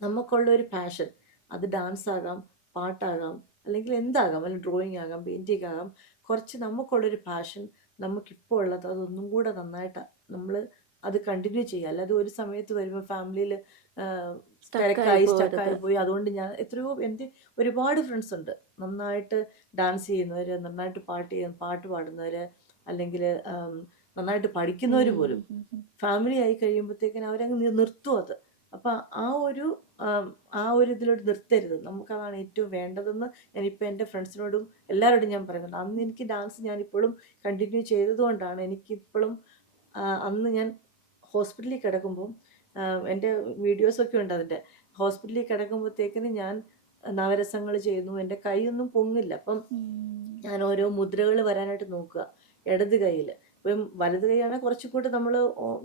നമുക്കുള്ളൊരു പാഷൻ, അത് ഡാൻസ് ആകാം, പാട്ടാകാം, അല്ലെങ്കിൽ എന്താകാം, അല്ലെങ്കിൽ ഡ്രോയിങ് ആകാം, പെയിൻറ്റിങ് ആകാം, കുറച്ച് നമുക്കുള്ളൊരു പാഷൻ നമുക്കിപ്പോൾ ഉള്ളത് അതൊന്നും കൂടെ നന്നായിട്ട് നമ്മൾ അത് കണ്ടിന്യൂ ചെയ്യുക. അല്ലാതെ ഒരു സമയത്ത് വരുമ്പോൾ ഫാമിലിയിൽ സ്റ്റക്കായി പോയി. അതുകൊണ്ട് ഞാൻ എൻ്റെ ഒരുപാട് ഫ്രണ്ട്സ് ഉണ്ട് നന്നായിട്ട് ഡാൻസ് ചെയ്യുന്നവർ, നന്നായിട്ട് പാട്ട് പാടുന്നവർ, അല്ലെങ്കിൽ നന്നായിട്ട് പഠിക്കുന്നവർ പോലും ഫാമിലി ആയി കഴിയുമ്പോഴത്തേക്കിനും അവരങ്ങ് നിർത്തും അത്. അപ്പം ആ ഒരു ഇതിലോട്ട് നിർത്തരുത്. നമുക്കതാണ് ഏറ്റവും വേണ്ടതെന്ന് ഞാനിപ്പോൾ എൻ്റെ ഫ്രണ്ട്സിനോടും എല്ലാവരോടും ഞാൻ പറയുന്നുണ്ട്. അന്ന് എനിക്ക് ഡാൻസ് ഞാനിപ്പോഴും കണ്ടിന്യൂ ചെയ്തതുകൊണ്ടാണ് എനിക്കിപ്പോഴും അന്ന് ഞാൻ ഹോസ്പിറ്റലിൽ കിടക്കുമ്പം എൻ്റെ വീഡിയോസൊക്കെ ഉണ്ട് അതിൻ്റെ. ഹോസ്പിറ്റലിൽ കിടക്കുമ്പോഴത്തേക്കിന് ഞാൻ നവരസങ്ങൾ ചെയ്യുന്നു, എൻ്റെ കൈയൊന്നും പൊങ്ങില്ല. അപ്പം ഞാൻ ഓരോ മുദ്രകൾ വരാനായിട്ട് നോക്കുക ഇടത് കൈയിൽ. ഇപ്പം വലത് കൈയാണെങ്കിൽ കുറച്ചുകൂടി നമ്മൾ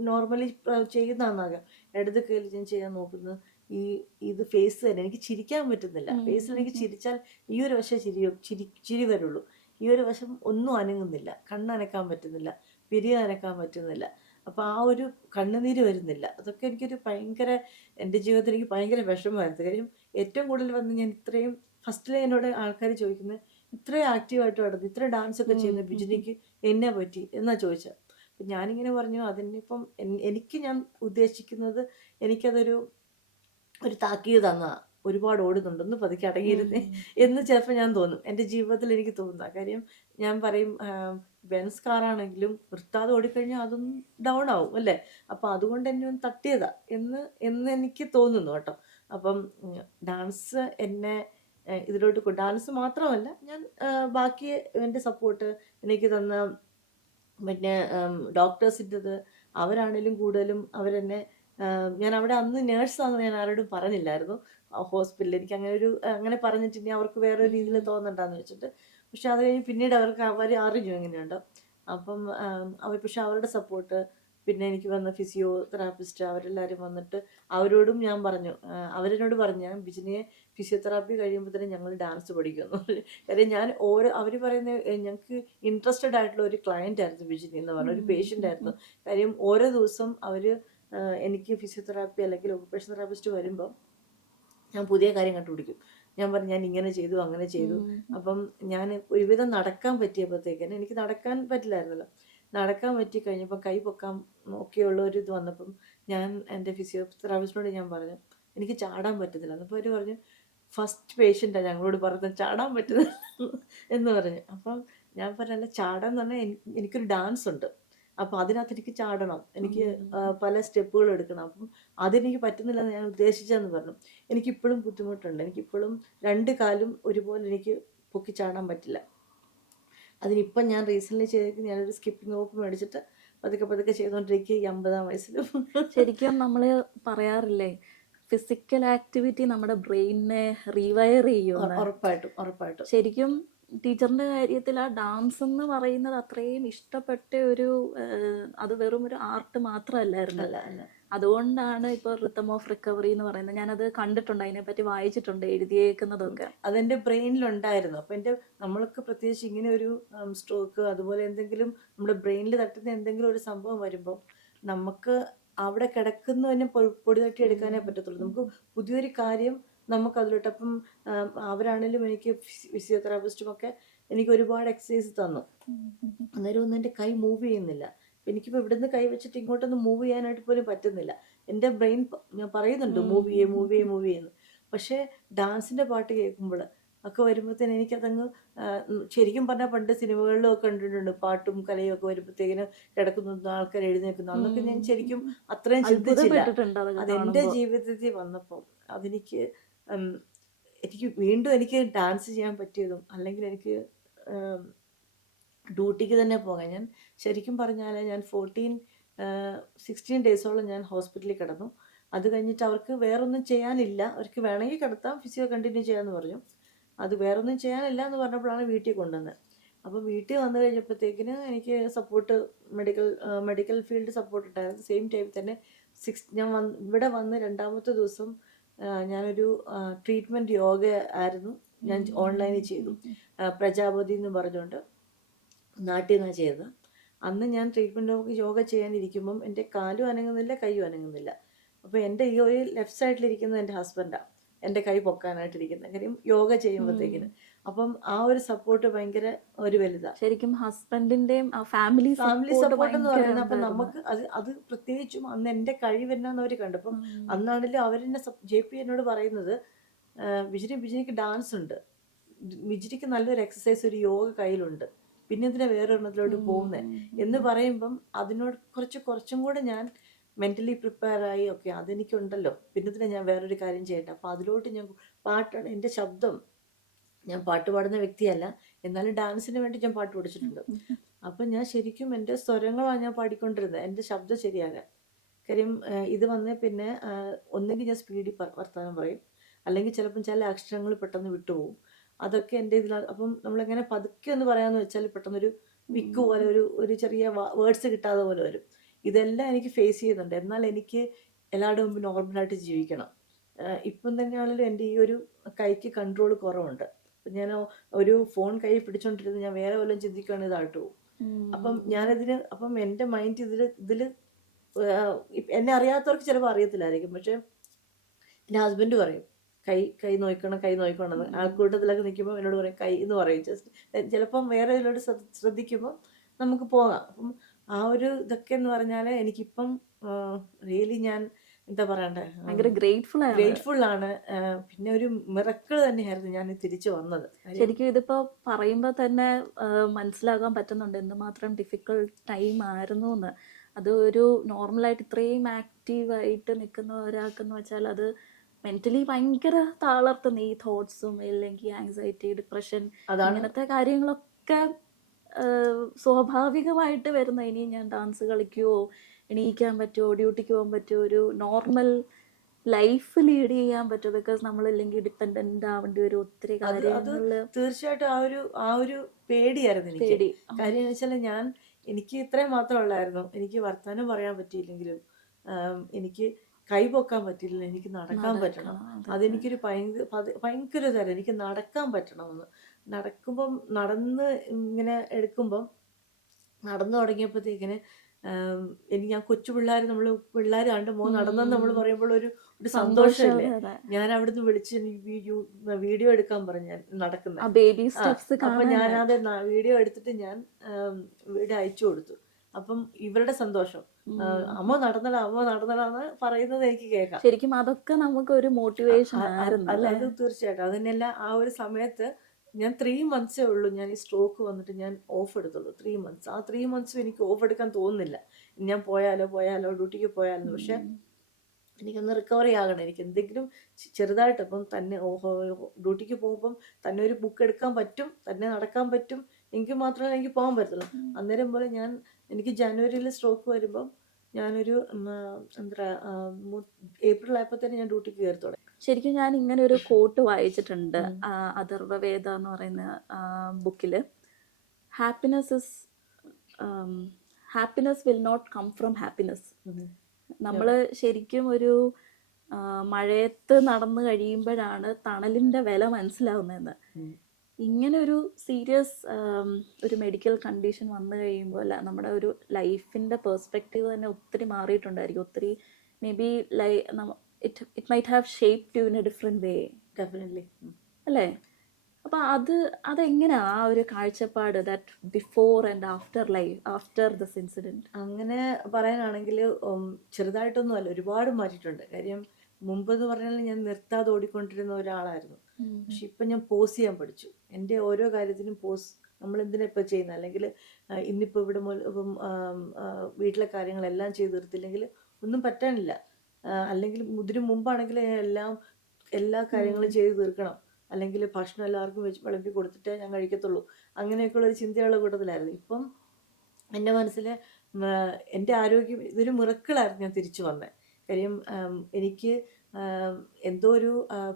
നോർമലി ചെയ്യുന്നതാകാം. ഇടത് കൈയിൽ ഞാൻ ചെയ്യാൻ നോക്കുന്നത് ഇത് ഫേസ് തന്നെ. എനിക്ക് ചിരിക്കാൻ പറ്റുന്നില്ല. ഫേസിൽ എനിക്ക് ചിരിച്ചാൽ ഈ ഒരു വശം ചിരി വരുള്ളൂ, ഈ ഒരു വശം ഒന്നും അനങ്ങുന്നില്ല. കണ്ണനക്കാൻ പറ്റുന്നില്ല, പിരിയാനക്കാൻ പറ്റുന്നില്ല. അപ്പോൾ ആ ഒരു കണ്ണുനീര് വരുന്നില്ല. അതൊക്കെ എനിക്കൊരു എൻ്റെ ജീവിതത്തിൽ എനിക്ക് ഭയങ്കര വിഷമമായിരുന്നു. കാര്യം ഏറ്റവും കൂടുതൽ വന്ന് ഞാൻ ഇത്രയും ഫസ്റ്റിലെ എന്നോട് ആൾക്കാർ ചോദിക്കുന്നത്, ഇത്രയും ആക്റ്റീവായിട്ട് നടന്നു, ഇത്ര ഡാൻസൊക്കെ ചെയ്യുന്ന ബിജിനിക്ക് എന്നെ പറ്റി എന്നാ ചോദിച്ചത്. അപ്പം ഞാനിങ്ങനെ പറഞ്ഞു, ഞാൻ ഉദ്ദേശിക്കുന്നത് എനിക്കതൊരു താക്കീത് തന്നതാണ്. ഒരുപാട് ഓടുന്നുണ്ട്, ഒന്ന് പതുക്കെ അടങ്ങിയിരുന്നേ എന്ന് ചിലപ്പോൾ ഞാൻ തോന്നും. എൻ്റെ ജീവിതത്തിൽ എനിക്ക് തോന്നുന്ന കാര്യം ഞാൻ പറയും, ബെൻസ് കാറാണെങ്കിലും നിർത്താതെ ഓടിക്കഴിഞ്ഞാൽ അതൊന്നും ഡൗൺ ആവും അല്ലേ. അപ്പം അതുകൊണ്ട് എന്നെ ഒന്ന് തട്ടിയതാ എന്ന് എനിക്ക് തോന്നുന്നു കേട്ടോ. അപ്പം ഡാൻസ് എന്നെ ഇതിലോട്ട് ഡാൻസ് മാത്രമല്ല, ഞാൻ ബാക്കി എൻ്റെ സപ്പോർട്ട് എനിക്ക് തന്ന പിന്നെ ഡോക്ടേഴ്സിൻ്റെത്, അവരാണേലും കൂടുതലും അവരെന്നെ ഞാൻ അവിടെ അന്ന് നേഴ്സാണെന്ന് ഞാൻ ആരോടും പറഞ്ഞില്ലായിരുന്നു ഹോസ്പിറ്റലിൽ. എനിക്ക് അങ്ങനെ പറഞ്ഞിട്ടുണ്ടെങ്കിൽ അവർക്ക് വേറെ ഒരു രീതിയിൽ തോന്നണ്ടെന്ന് വെച്ചിട്ട്. പക്ഷെ അത് കഴിഞ്ഞ് പിന്നീട് അവർ അറിഞ്ഞു എങ്ങനെയുണ്ടോ. അപ്പം പക്ഷെ അവരുടെ സപ്പോർട്ട്, പിന്നെ എനിക്ക് വന്ന ഫിസിയോതെറാപ്പിസ്റ്റ് അവരെല്ലാവരും വന്നിട്ട് അവരോടും ഞാൻ പറഞ്ഞു, അവരെന്നോട് പറഞ്ഞു ഞാൻ ബിജിനിയെ ഫിസിയോതെറാപ്പി കഴിയുമ്പോൾ തന്നെ ഞങ്ങൾ ഡാൻസ് പഠിക്കുന്നു. കാര്യം ഞാൻ അവർ പറയുന്ന ഞങ്ങൾക്ക് ഇൻട്രസ്റ്റഡ് ആയിട്ടുള്ള ഒരു ക്ലയൻ്റ് ആയിരുന്നു ബിജിനി എന്ന് പറഞ്ഞ ഒരു പേഷ്യൻ്റ് ആയിരുന്നു. കാര്യം ഓരോ ദിവസം അവർ എനിക്ക് ഫിസിയോതെറാപ്പി അല്ലെങ്കിൽ ഒക്കുപേഷൻ തെറാപ്പിസ്റ്റ് വരുമ്പോൾ ഞാൻ പുതിയ കാര്യം കണ്ടുപിടിക്കും. ഞാൻ പറഞ്ഞു ഞാൻ ഇങ്ങനെ ചെയ്തു അങ്ങനെ ചെയ്തു. അപ്പം ഞാൻ ഒരുവിധം നടക്കാൻ പറ്റിയപ്പോഴത്തേക്കിന്, എനിക്ക് നടക്കാൻ പറ്റില്ലായിരുന്നല്ലോ, നടക്കാൻ പറ്റി കഴിഞ്ഞപ്പോൾ കൈ പൊക്കാൻ ഒക്കെയുള്ള ഒരു ഇത് വന്നപ്പം ഞാൻ എൻ്റെ ഫിസിയോതെറാപ്പിസ്റ്റിനോട് ഞാൻ പറഞ്ഞു എനിക്ക് ചാടാൻ പറ്റുന്നില്ല. അപ്പോൾ അവർ പറഞ്ഞു ഫസ്റ്റ് പേഷ്യൻ്റാണ് ഞങ്ങളോട് പറഞ്ഞത് ചാടാൻ പറ്റുന്നില്ല എന്ന് പറഞ്ഞു. അപ്പം ഞാൻ പറഞ്ഞല്ല, ചാടാൻ എന്ന് പറഞ്ഞാൽ എനിക്കൊരു ഡാൻസ് ഉണ്ട്, അപ്പം അതിനകത്ത് എനിക്ക് ചാടണം, എനിക്ക് പല സ്റ്റെപ്പുകൾ എടുക്കണം. അപ്പം അതെനിക്ക് പറ്റുന്നില്ലെന്ന് ഞാൻ ഉദ്ദേശിച്ചതെന്ന് പറഞ്ഞു. എനിക്കിപ്പോഴും ബുദ്ധിമുട്ടുണ്ട്, എനിക്കിപ്പോഴും രണ്ട് കാലും ഒരുപോലെ എനിക്ക് പൊക്കി ചാടാൻ പറ്റില്ല. അതിനിപ്പം ഞാൻ റീസെൻ്റ്ലി ചെയ്തിട്ട് ഞാനൊരു സ്കിപ്പിംഗ് റോപ്പ് മേടിച്ചിട്ട് പതുക്കെ ചെയ്തുകൊണ്ടിരിക്കുക ഈ 50-ആം വയസ്സിലും. ശരിക്കും നമ്മൾ പറയാറില്ലേ, ഫിസിക്കൽ ആക്ടിവിറ്റി നമ്മുടെ ബ്രെയിനിനെ റീവയർ ചെയ്യും. ഉറപ്പായിട്ടും ശരിക്കും ടീച്ചറിന്റെ കാര്യത്തിൽ ആ ഡാൻസ് എന്ന് പറയുന്നത് അത്രയും ഇഷ്ടപ്പെട്ട ഒരു അത് വെറും ഒരു ആർട്ട് മാത്രമല്ലായിരുന്നു. അതുകൊണ്ടാണ് ഇപ്പോൾ റിതം ഓഫ് റിക്കവറി എന്ന് പറയുന്നത്. ഞാനത് കണ്ടിട്ടുണ്ട്, അതിനെപ്പറ്റി വായിച്ചിട്ടുണ്ട്, എഴുതിയേക്കുന്നതൊക്കെ. അതെൻ്റെ ബ്രെയിനിലുണ്ടായിരുന്നു. അപ്പം നമ്മൾക്ക് പ്രത്യേകിച്ച് ഇങ്ങനെ ഒരു സ്ട്രോക്ക് അതുപോലെ എന്തെങ്കിലും നമ്മുടെ ബ്രെയിനിൽ തട്ടുന്ന എന്തെങ്കിലും ഒരു സംഭവം വരുമ്പോൾ നമുക്ക് അവിടെ കിടക്കുന്നതിനെ പൊടി തട്ടി എടുക്കാനേ പറ്റത്തുള്ളൂ. നമുക്ക് പുതിയൊരു കാര്യം നമുക്ക് അതിലോട്ട്. അപ്പം അവരാണേലും എനിക്ക് ഫിസിയോതെറാപ്പിസ്റ്റുമൊക്കെ എനിക്ക് ഒരുപാട് എക്സസൈസ് തന്നു. അന്നേരം ഒന്നും എൻ്റെ കൈ മൂവ് ചെയ്യുന്നില്ല. എനിക്കിപ്പോൾ ഇവിടുന്ന് കൈ വെച്ചിട്ട് ഇങ്ങോട്ടൊന്നും മൂവ് ചെയ്യാനായിട്ട് പോലും പറ്റുന്നില്ല. എൻ്റെ ബ്രെയിൻ ഞാൻ പറയുന്നുണ്ട് മൂവ് ചെയ്യുന്നു. പക്ഷേ ഡാൻസിൻ്റെ പാട്ട് കേൾക്കുമ്പോൾ ഒക്കെ വരുമ്പോഴത്തേന് എനിക്കതങ്ങ് ശരിക്കും പറഞ്ഞാൽ പണ്ട് സിനിമകളിലും ഒക്കെ കണ്ടിട്ടുണ്ട്, പാട്ടും കലയും ഒക്കെ വരുമ്പോഴത്തേക്കിന് കിടക്കുന്ന ആൾക്കാർ എഴുന്നേൽക്കുന്നു. അന്നൊക്കെ ഞാൻ ശരിക്കും അത്രയും ചിന്തിച്ചില്ല. അതെൻ്റെ ജീവിതത്തിൽ വന്നപ്പോൾ അതെനിക്ക് വീണ്ടും എനിക്ക് ഡാൻസ് ചെയ്യാൻ പറ്റിയതും, അല്ലെങ്കിൽ എനിക്ക് ഡ്യൂട്ടിക്ക് തന്നെ പോകാൻ, ഞാൻ ശരിക്കും പറഞ്ഞാൽ ഞാൻ 16 ഡേയ്സോളം ഞാൻ ഹോസ്പിറ്റലിൽ കിടന്നു. അത് കഴിഞ്ഞിട്ട് അവർക്ക് വേറൊന്നും ചെയ്യാനില്ല, അവർക്ക് വേണമെങ്കിൽ കിടത്താം, ഫിസിയോ കണ്ടിന്യൂ ചെയ്യാമെന്ന് പറഞ്ഞു. അത് വേറൊന്നും ചെയ്യാനില്ല എന്ന് പറഞ്ഞപ്പോഴാണ് വീട്ടിൽ കൊണ്ടുവന്നത്. അപ്പോൾ വീട്ടിൽ വന്നു കഴിഞ്ഞപ്പോഴത്തേക്കിന് എനിക്ക് സപ്പോർട്ട് മെഡിക്കൽ ഫീൽഡ് സപ്പോർട്ട് ഉണ്ടായിരുന്നു. സെയിം ടൈം തന്നെ ഞാൻ ഇവിടെ വന്ന് 2-ാമത്തെ ദിവസം ഞാനൊരു ട്രീറ്റ്മെൻറ്റ് യോഗ ആയിരുന്നു ഞാൻ ഓൺലൈനിൽ ചെയ്തു. പ്രജാപതി എന്ന് പറഞ്ഞുകൊണ്ട് നാട്ടിൽ നിന്നാണ് ചെയ്തത്. അന്ന് ഞാൻ ട്രീറ്റ്മെൻറ്റ് യോഗ ചെയ്യാനിരിക്കുമ്പം എൻ്റെ കാലും അനങ്ങുന്നില്ല, കൈയും അനങ്ങുന്നില്ല. അപ്പോൾ എൻ്റെ ഈ ഒരു ലെഫ്റ്റ് സൈഡിലിരിക്കുന്നത് എൻ്റെ ഹസ്ബൻഡാണ്, എൻ്റെ കൈ പൊക്കാനായിട്ടിരിക്കുന്നത്. കാര്യം യോഗ ചെയ്യുമ്പോഴത്തേക്കിന്. അപ്പം ആ ഒരു സപ്പോർട്ട് ഭയങ്കര ഒരു വലുതാണ്. ശരിക്കും ഹസ്ബൻഡിന്റെയും ഫാമിലി സപ്പോർട്ട് എന്ന് പറയുന്നത്. അപ്പം നമുക്ക് അത് പ്രത്യേകിച്ചും അന്ന് എൻ്റെ കഴിവെന്നാന്ന് അവർ കണ്ടു. അപ്പം അന്നാണെങ്കിലും അവരെന്നെ JP എന്നോട് പറയുന്നത്, വിജിനിക്ക് ഡാൻസ് ഉണ്ട്, വിജിനിക്ക് നല്ലൊരു എക്സസൈസ് ഒരു യോഗ കയ്യിലുണ്ട്, പിന്നെ ഇതിനെ വേറെ ഒരെണ്ണത്തിലോട്ട് പോകുന്നത് എന്ന് പറയുമ്പം അതിനോട് കുറച്ചും കൂടെ ഞാൻ മെൻ്റലി പ്രിപ്പയർ ആയി. ഓക്കെ, അതെനിക്കുണ്ടല്ലോ, പിന്നെ ഇതിനെ ഞാൻ വേറൊരു കാര്യം ചെയ്യട്ടെ. അപ്പം അതിലോട്ട് ഞാൻ പാട്ടാണ് എൻ്റെ ശബ്ദം. ഞാൻ പാട്ട് പാടുന്ന വ്യക്തിയല്ല, എന്നാലും ഡാൻസിന് വേണ്ടി ഞാൻ പാട്ട് പഠിച്ചിട്ടുണ്ട്. അപ്പം ഞാൻ ശരിക്കും എൻ്റെ സ്വരങ്ങളാണ് ഞാൻ പാടിക്കൊണ്ടിരുന്നത്, എൻ്റെ ശബ്ദം ശരിയാകാൻ. കാര്യം ഇത് വന്നേ പിന്നെ ഒന്നെങ്കിൽ ഞാൻ സ്പീഡിൽ വർത്താനം പറയും, അല്ലെങ്കിൽ ചിലപ്പം ചില അക്ഷരങ്ങൾ പെട്ടെന്ന് വിട്ടുപോകും. അതൊക്കെ എൻ്റെ ഇതിലാണ്. അപ്പം നമ്മളെങ്ങനെ പതുക്കെ ഒന്ന് പറയാമെന്ന് വെച്ചാൽ പെട്ടെന്നൊരു വിക്ക് പോലെ ഒരു ചെറിയ വേർഡ്സ് കിട്ടാതെ പോലെ വരും. ഇതെല്ലാം എനിക്ക് ഫേസ് ചെയ്യുന്നുണ്ട്. എന്നാൽ എനിക്ക് എല്ലാവരുടെ മുമ്പ് നോർമലായിട്ട് ജീവിക്കണം. ഇപ്പം തന്നെയാണെങ്കിലും എൻ്റെ ഈ ഒരു കൈക്ക് കൺട്രോൾ കുറവുണ്ട്. അപ്പം ഞാൻ ഒരു ഫോൺ കൈ പിടിച്ചോണ്ടിരുന്ന് ഞാൻ വേറെ വല്ലതും ചിന്തിക്കുകയാണ്, ഇതായിട്ട് പോകും. അപ്പം എൻ്റെ മൈൻഡ് ഇതിൽ എന്നെ അറിയാത്തവർക്ക് ചിലപ്പോൾ അറിയത്തില്ലായിരിക്കും. പക്ഷെ എൻ്റെ ഹസ്ബൻഡ് പറയും കൈ നോക്കണം എന്ന്. ആൾക്കൂട്ടത്തിലൊക്കെ നിൽക്കുമ്പോൾ എന്നോട് പറയും കൈ എന്ന് പറയും. ജസ്റ്റ് ചിലപ്പം വേറെ ഇതിലോട്ട് ശ്രദ്ധിക്കുമ്പോൾ നമുക്ക് പോകാം. അപ്പം ആ ഒരു ഇതൊക്കെ എന്ന് പറഞ്ഞാൽ എനിക്കിപ്പം റിയലി ഞാൻ എന്താ പറയണ്ടേ, ഭയങ്കര ഗ്രേറ്റ്ഫുൾ ആണ്. ഗ്രേറ്റ്ഫുൾ ആണ്. പിന്നെ ഒരു മിറക്കിൾ തന്നെയായിരുന്നു ഞാൻ തിരിച്ചു വന്നത്. ശരിക്കും ഇതിപ്പോ പറയുമ്പോ തന്നെ മനസ്സിലാക്കാൻ പറ്റുന്നുണ്ട് എന്തുമാത്രം ഡിഫിക്കൾട്ട് ടൈം ആയിരുന്നു എന്ന്. അത് ഒരു നോർമലായിട്ട് ഇത്രയും ആക്റ്റീവായിട്ട് നിൽക്കുന്ന ഒരാൾക്കെന്ന് വെച്ചാൽ അത് മെന്റലി ഭയങ്കര തളർത്തുന്ന ഈ തോട്ട്സും അല്ലെങ്കിൽ ആങ്സൈറ്റി, ഡിപ്രഷൻ, അങ്ങനത്തെ കാര്യങ്ങളൊക്കെ സ്വാഭാവികമായിട്ട് വരുന്ന. ഇനി ഞാൻ ഡാൻസ് കളിക്കുവോ, എണീക്കാൻ പറ്റുമോ, ഡ്യൂട്ടിക്ക് പോകാൻ പറ്റുമോ, ഒരു നോർമൽ ലൈഫ് ലീഡ് ചെയ്യാൻ പറ്റും. ബിക്കോസ് നമ്മളില്ലെങ്കിൽ ഡിപ്പെൻഡന്റ് ആവേണ്ടി വരും ഒത്തിരി കാര്യങ്ങളില്. തീർച്ചയായിട്ടും ആ ഒരു പേടിയായിരുന്നു എനിക്ക്. കാര്യം എന്ന് വെച്ചാൽ എനിക്ക് ഇത്രയും മാത്രമുള്ളായിരുന്നു. എനിക്ക് വർത്താനം പറയാൻ പറ്റിയില്ലെങ്കിലും എനിക്ക് കൈ പൊക്കാൻ പറ്റില്ല, എനിക്ക് നടക്കാൻ പറ്റണം. അതെനിക്കൊരു ഭയങ്കര തരം. എനിക്ക് നടക്കാൻ പറ്റണമെന്ന്. നടക്കുമ്പം നടന്ന് ഇങ്ങനെ എടുക്കുമ്പം നടന്നു തുടങ്ങിയപ്പോഴത്തേക്കിന് ഞാൻ കൊച്ചു പിള്ളേർ, നമ്മൾ പിള്ളേർ കണ്ട് നടന്നെന്ന് നമ്മൾ പറയുമ്പോൾ ഒരു സന്തോഷമില്ലേ. ഞാൻ അവിടുന്ന് വിളിച്ച് വീഡിയോ എടുക്കാൻ പറഞ്ഞു നടക്കുന്നത്. അപ്പൊ ഞാനത് വീഡിയോ എടുത്തിട്ട് ഞാൻ വീഡിയോ അയച്ചു കൊടുത്തു. അപ്പം ഇവരുടെ സന്തോഷം, അമ്മ നടന്നടാന്ന് പറയുന്നത് എനിക്ക് കേൾക്കാം. ശരിക്കും അതൊക്കെ നമുക്ക് ഒരു മോട്ടിവേഷൻ അല്ല, അത് തീർച്ചയായിട്ടും. അതിനെല്ലാം ആ ഒരു സമയത്ത് ഞാൻ 3 months ഉള്ളൂ ഞാൻ ഈ സ്ട്രോക്ക് വന്നിട്ട് ഞാൻ ഓഫ് എടുത്തുള്ളൂ. 3 months. ആ 3 months എനിക്ക് ഓഫ് എടുക്കാൻ തോന്നുന്നില്ല. ഞാൻ പോയാലോ ഡ്യൂട്ടിക്ക് പോയാലോ. പക്ഷെ എനിക്കൊന്ന് റിക്കവറി ആകണം. എനിക്ക് എന്തെങ്കിലും ചെറുതായിട്ട് ഇപ്പം തന്നെ ഡ്യൂട്ടിക്ക് പോകുമ്പം തന്നെ ഒരു ബുക്ക് എടുക്കാൻ പറ്റും, തന്നെ നടക്കാൻ പറ്റും, എങ്കിൽ മാത്രമേ എനിക്ക് പോകാൻ പറ്റത്തുള്ളൂ. അന്നേരം പോലെ എനിക്ക് ജനുവരിയിൽ സ്ട്രോക്ക് വരുമ്പം ഞാനൊരു ഏപ്രിൽ ആയപ്പോൾ തന്നെ ഞാൻ ഡ്യൂട്ടിക്ക് കയറി തുടങ്ങി. ശരിക്കും ഞാൻ ഇങ്ങനെ ഒരു കോട്ട് വായിച്ചിട്ടുണ്ട് അഥർവവേദ എന്ന് പറയുന്ന ബുക്കിൽ. Happiness will not come from happiness. നമ്മൾ ശരിക്കും ഒരു മഴയത്ത് നടന്നു കഴിയുമ്പോഴാണ് തണലിന്റെ വില മനസ്സിലാവുന്നതെന്ന്. ഇങ്ങനെ ഒരു സീരിയസ് ഒരു മെഡിക്കൽ കണ്ടീഷൻ വന്നു കഴിയുമ്പോൾ നമ്മുടെ ഒരു ലൈഫിന്റെ പെർസ്പെക്റ്റീവ് തന്നെ ഒത്തിരി മാറിയിട്ടുണ്ടായിരിക്കും. ഒത്തിരി may be it might have shaped you in a different way. Definitely. അല്ലേ? അപ്പൊ അതെങ്ങനെയാ ആ ഒരു കാഴ്ചപ്പാട്, that before and after life, after this incident? അങ്ങനെ പറയാനാണെങ്കിൽ ചെറുതായിട്ടൊന്നും അല്ല, ഒരുപാട് മാറ്റിയിട്ടുണ്ട്. കാര്യം മുമ്പെന്ന് പറഞ്ഞാൽ ഞാൻ നിർത്താതെ ഓടിക്കൊണ്ടിരുന്ന ഒരാളായിരുന്നു. പക്ഷെ ഇപ്പം ഞാൻ പോസ് ചെയ്യാൻ പഠിച്ചു. എൻ്റെ ഓരോ കാര്യത്തിനും പോസ്. നമ്മൾ എന്തിനാ ഇപ്പം ചെയ്യുന്നത്? അല്ലെങ്കിൽ ഇന്നിപ്പോൾ ഇവിടെ ഇപ്പം വീട്ടിലെ കാര്യങ്ങളെല്ലാം ചെയ്ത് തീർത്തില്ലെങ്കിൽ ഒന്നും പറ്റാനില്ല. അല്ലെങ്കിൽ ഇതിനു മുമ്പാണെങ്കിൽ എല്ലാ കാര്യങ്ങളും ചെയ്ത് തീർക്കണം, അല്ലെങ്കിൽ ഭക്ഷണം എല്ലാവർക്കും വെച്ച് വിളമ്പി കൊടുത്തിട്ടേ ഞാൻ കഴിക്കത്തുള്ളൂ. അങ്ങനെയൊക്കെയുള്ള ഒരു ചിന്തയുള്ള കൂട്ടത്തിലായിരുന്നു. ഇപ്പം എൻ്റെ മനസ്സിൽ എൻ്റെ ആരോഗ്യം ഇതൊരു മിറക്കിളായിരുന്നു ഞാൻ തിരിച്ചു വന്നത്. കാര്യം എനിക്ക് എന്തോ ഒരു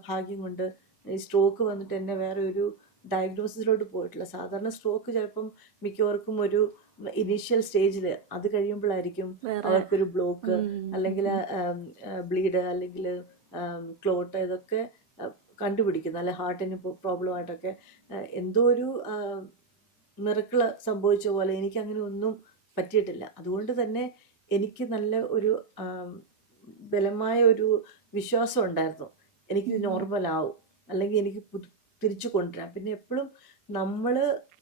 ഭാഗ്യം കൊണ്ട് ഈ സ്ട്രോക്ക് വന്നിട്ട് എന്നെ വേറെ ഒരു ഡയഗ്നോസിസിലോട്ട് പോയിട്ടില്ല. സാധാരണ സ്ട്രോക്ക് ചിലപ്പം മിക്കവർക്കും ഒരു ഇനീഷ്യൽ സ്റ്റേജിൽ, അത് കഴിയുമ്പോഴായിരിക്കും അവർക്കൊരു ബ്ലോക്ക് അല്ലെങ്കിൽ ബ്ലീഡ് അല്ലെങ്കിൽ ക്ലോട്ട് ഇതൊക്കെ കണ്ടുപിടിക്കുന്നത്. അല്ലെ ഹാർട്ടിന് പ്രോബ്ലം ആയിട്ടൊക്കെ എന്തോ ഒരു മിറക്കിള് സംഭവിച്ച പോലെ എനിക്ക് അങ്ങനെ ഒന്നും പറ്റിയിട്ടില്ല. അതുകൊണ്ട് തന്നെ എനിക്ക് നല്ല ഒരു ബലമായ ഒരു വിശ്വാസം ഉണ്ടായിരുന്നു, എനിക്കിത് നോർമലാവും, അല്ലെങ്കിൽ എനിക്ക് തിരിച്ചു കൊണ്ടുവരാം. പിന്നെ എപ്പോഴും നമ്മൾ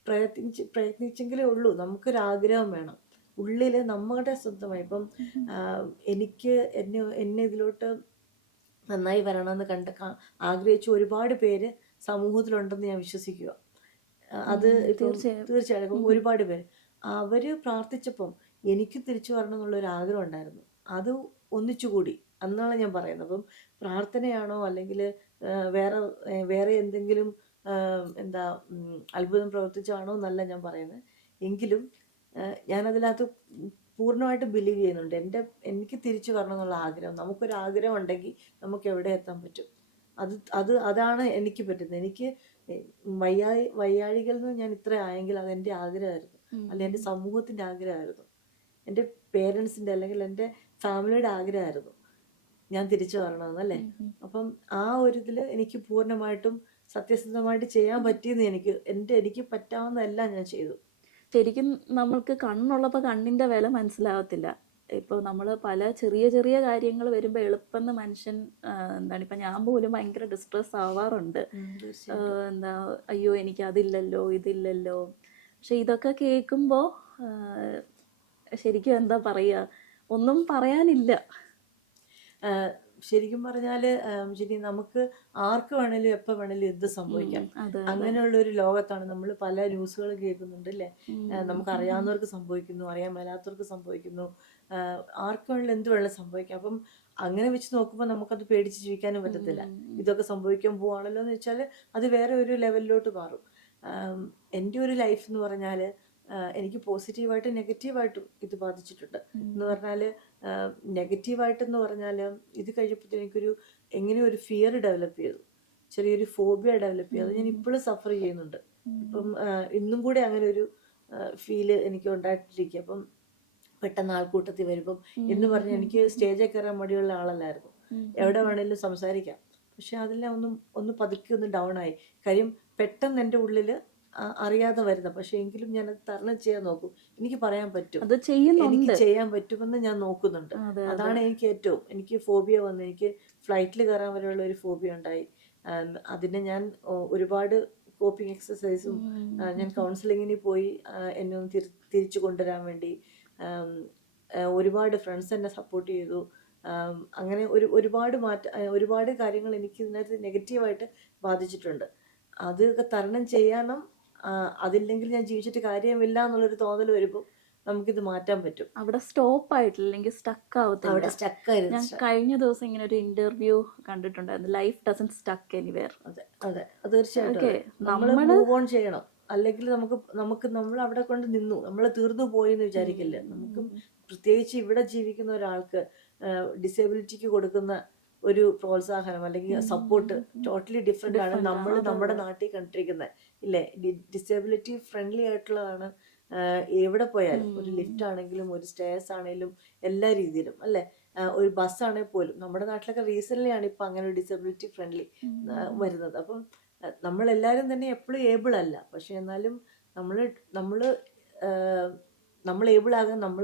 പ്രയത്നിച്ചെങ്കിലേ ഉള്ളൂ. നമുക്കൊരാഗ്രഹം വേണം ഉള്ളിൽ, നമ്മുടെ സ്വന്തമായി. ഇപ്പം എനിക്ക് എന്നെ ഇതിലോട്ട് നന്നായി വരണമെന്ന് ആഗ്രഹിച്ച ഒരുപാട് പേര് സമൂഹത്തിലുണ്ടെന്ന് ഞാൻ വിശ്വസിക്കുക. അത് തീർച്ചയായിട്ടും ഒരുപാട് പേര് അവർ പ്രാർത്ഥിച്ചപ്പം എനിക്ക് തിരിച്ചു വരണം എന്നുള്ളൊരു ആഗ്രഹം ഉണ്ടായിരുന്നു. അത് ഒന്നിച്ചുകൂടി എന്നാണ് ഞാൻ പറയുന്നത്. അപ്പം പ്രാർത്ഥനയാണോ അല്ലെങ്കിൽ വേറെ എന്തെങ്കിലും അത്ഭുതം പ്രവർത്തിച്ചാണോ എന്നല്ല ഞാൻ പറയുന്നത്. എങ്കിലും ഞാനതിനകത്ത് പൂർണ്ണമായിട്ട് ബിലീവ് ചെയ്യുന്നുണ്ട്. എനിക്ക് തിരിച്ചു വരണം എന്നുള്ള ആഗ്രഹം. നമുക്കൊരു ആഗ്രഹം ഉണ്ടെങ്കിൽ നമുക്ക് എവിടെ എത്താൻ പറ്റും. അതാണ് എനിക്ക് പറ്റുന്നത്. എനിക്ക് വയ്യാഴികളിൽ നിന്ന് ഞാൻ ഇത്ര ആയെങ്കിൽ അതെൻ്റെ ആഗ്രഹമായിരുന്നു, അല്ലെങ്കിൽ എൻ്റെ സമൂഹത്തിൻ്റെ ആഗ്രഹമായിരുന്നു, എൻ്റെ പേരൻസിൻ്റെ അല്ലെങ്കിൽ എൻ്റെ ഫാമിലിയുടെ ആഗ്രഹമായിരുന്നു ഞാൻ തിരിച്ചു വരണമെന്നല്ലേ. അപ്പം ആ ഒരു ഇതിൽ എനിക്ക് പൂർണ്ണമായിട്ടും സത്യസന്ധമായിട്ട് ചെയ്യാൻ പറ്റിയെന്ന് എനിക്ക് പറ്റാവുന്നതെല്ലാം ഞാൻ ചെയ്തു. ശരിക്കും നമ്മൾക്ക് കണ്ണുള്ളപ്പോൾ കണ്ണിന്റെ വില മനസ്സിലാവത്തില്ല. ഇപ്പോൾ നമ്മൾ പല ചെറിയ ചെറിയ കാര്യങ്ങൾ വരുമ്പോൾ എളുപ്പം മനുഷ്യൻ ഇപ്പം ഞാൻ പോലും ഭയങ്കര ഡിസ്ട്രെസ് ആവാറുണ്ട്. അയ്യോ എനിക്ക് അതില്ലല്ലോ ഇതില്ലല്ലോ. പക്ഷെ ഇതൊക്കെ കേൾക്കുമ്പോൾ ശരിക്കും എന്താ പറയുക, ഒന്നും പറയാനില്ല. ശരിക്കും പറഞ്ഞാൽ ശരി, നമുക്ക് ആർക്ക് വേണേലും എപ്പോൾ വേണേലും എന്ത് സംഭവിക്കാം. അതെ അങ്ങനെയുള്ള ഒരു ലോകത്താണ് നമ്മൾ പല ന്യൂസുകൾ കേൾക്കുന്നുണ്ട് അല്ലേ. നമുക്ക് അറിയാവുന്നവർക്ക് സംഭവിക്കുന്നു, അറിയാൻ മേലാത്തവർക്ക് സംഭവിക്കുന്നു, ആർക്ക് വേണേലും എന്ത് വേണേലും സംഭവിക്കാം. അപ്പം അങ്ങനെ വെച്ച് നോക്കുമ്പോൾ നമുക്കത് പേടിച്ച് ജീവിക്കാനും പറ്റത്തില്ല. ഇതൊക്കെ സംഭവിക്കാൻ പോവാണല്ലോ എന്ന് വെച്ചാൽ അത് വേറെ ഒരു ലെവലിലോട്ട് മാറും. എൻ്റെ ഒരു ലൈഫ് എന്ന് പറഞ്ഞാൽ എനിക്ക് പോസിറ്റീവായിട്ടും നെഗറ്റീവായിട്ടും ഇത് ബാധിച്ചിട്ടുണ്ട്. എന്ന് പറഞ്ഞാൽ നെഗറ്റീവായിട്ടെന്ന് പറഞ്ഞാൽ ഇത് കഴിഞ്ഞപ്പോൾ എനിക്കൊരു എങ്ങനെയോ ഒരു ഫിയർ ഡെവലപ്പ് ചെയ്തു, ചെറിയൊരു ഫോബിയ ഡെവലപ്പ് ചെയ്തു. അത് ഞാൻ ഇപ്പോഴും സഫർ ചെയ്യുന്നുണ്ട്. ഇപ്പം ഇന്നും കൂടെ അങ്ങനെ ഒരു ഫീല് എനിക്ക് ഉണ്ടായിട്ടിരിക്കുക. അപ്പം പെട്ടെന്ന് ആൾക്കൂട്ടത്തിൽ വരുമ്പം എന്ന് പറഞ്ഞ് എനിക്ക് സ്റ്റേജിൽ കയറാൻ മടിയുള്ള ആളല്ലായിരുന്നു. എവിടെ വേണേലും സംസാരിക്കാം. പക്ഷെ അതെല്ലാം ഒന്ന് പതുക്കെ ഒന്ന് ഡൗൺ ആയി. കാര്യം പെട്ടെന്ന് എൻ്റെ ഉള്ളിൽ അറിയാതെ വരുന്ന, പക്ഷെ എങ്കിലും ഞാൻ അത് തരണം ചെയ്യാൻ നോക്കും. എനിക്ക് പറയാൻ പറ്റും, എനിക്ക് ചെയ്യാൻ പറ്റുമെന്ന് ഞാൻ നോക്കുന്നുണ്ട്. അതാണ് എനിക്ക് ഫോബിയ വന്നു. എനിക്ക് ഫ്ലൈറ്റിൽ കയറാൻ വരെയുള്ള ഒരു ഫോബിയ ഉണ്ടായി. അതിനെ ഞാൻ ഒരുപാട് കോപ്പിംഗ് എക്സസൈസും ഞാൻ കൗൺസിലിങ്ങിന് പോയി എന്നെ ഒന്ന് തിരിച്ചു കൊണ്ടുവരാൻ വേണ്ടി ഒരുപാട് ഫ്രണ്ട്സ് എന്നെ സപ്പോർട്ട് ചെയ്തു. അങ്ങനെ ഒരുപാട് കാര്യങ്ങൾ എനിക്ക് ഇതിനകത്ത് നെഗറ്റീവായിട്ട് ബാധിച്ചിട്ടുണ്ട്. അതൊക്കെ തരണം ചെയ്യാനും അതില്ലെങ്കിൽ ഞാൻ ജീവിച്ചിട്ട് കാര്യമില്ല എന്നുള്ളൊരു തോന്നൽ വരുമ്പോൾ നമുക്കിത് മാറ്റാൻ പറ്റും. അവിടെ സ്റ്റോപ്പ് ആയിട്ടില്ലെങ്കിൽ സ്റ്റക്ക് ആവത്തില്ല. അവിടെ സ്റ്റക്കായിരുന്നു. ഞാൻ കഴിഞ്ഞ ദിവസം ഇങ്ങനെ ഒരു ഇന്റർവ്യൂ കണ്ടിട്ടുണ്ടായിരുന്നു, ലൈഫ് ഡസന്റ് സ്റ്റക്ക് എനിവേർ. അതെ അതെ, തീർച്ചയായിട്ടും നമ്മൾ മൂവ് ഓൺ ചെയ്യണം. അല്ലെങ്കിൽ നമ്മൾ അവിടെ കൊണ്ട് നിന്നു, നമ്മൾ തീർന്നു പോയി എന്ന് വിചാരിക്കില്ല. നമുക്ക് പ്രത്യേകിച്ച് ഇവിടെ ജീവിക്കുന്ന ഒരാൾക്ക് ഡിസേബിലിറ്റിക്ക് കൊടുക്കുന്ന ഒരു പ്രോത്സാഹനം അല്ലെങ്കിൽ സപ്പോർട്ട് ടോട്ടലി ഡിഫറെന്റ് ആണ് നമ്മുടെ നാട്ടിൽ കണ്ടിരിക്കുന്നത് ഇല്ലേ. ഡിസേബിലിറ്റി ഫ്രണ്ട്ലി ആയിട്ടുള്ളതാണ് എവിടെ പോയാലും. ഒരു ലിഫ്റ്റ് ആണെങ്കിലും ഒരു സ്റ്റേഴ്സ് ആണെങ്കിലും എല്ലാ രീതിയിലും അല്ലേ. ഒരു ബസ് ആണെങ്കിൽ പോലും നമ്മുടെ നാട്ടിലൊക്കെ റീസെന്റ് ആണ് ഇപ്പൊ അങ്ങനെ ഒരു ഡിസേബിലിറ്റി ഫ്രണ്ട്ലി വരുന്നത്. അപ്പം നമ്മളെല്ലാവരും തന്നെ എപ്പോഴും ഏബിൾ അല്ല, പക്ഷെ എന്നാലും നമ്മൾ ഏബിൾ ആകാൻ നമ്മൾ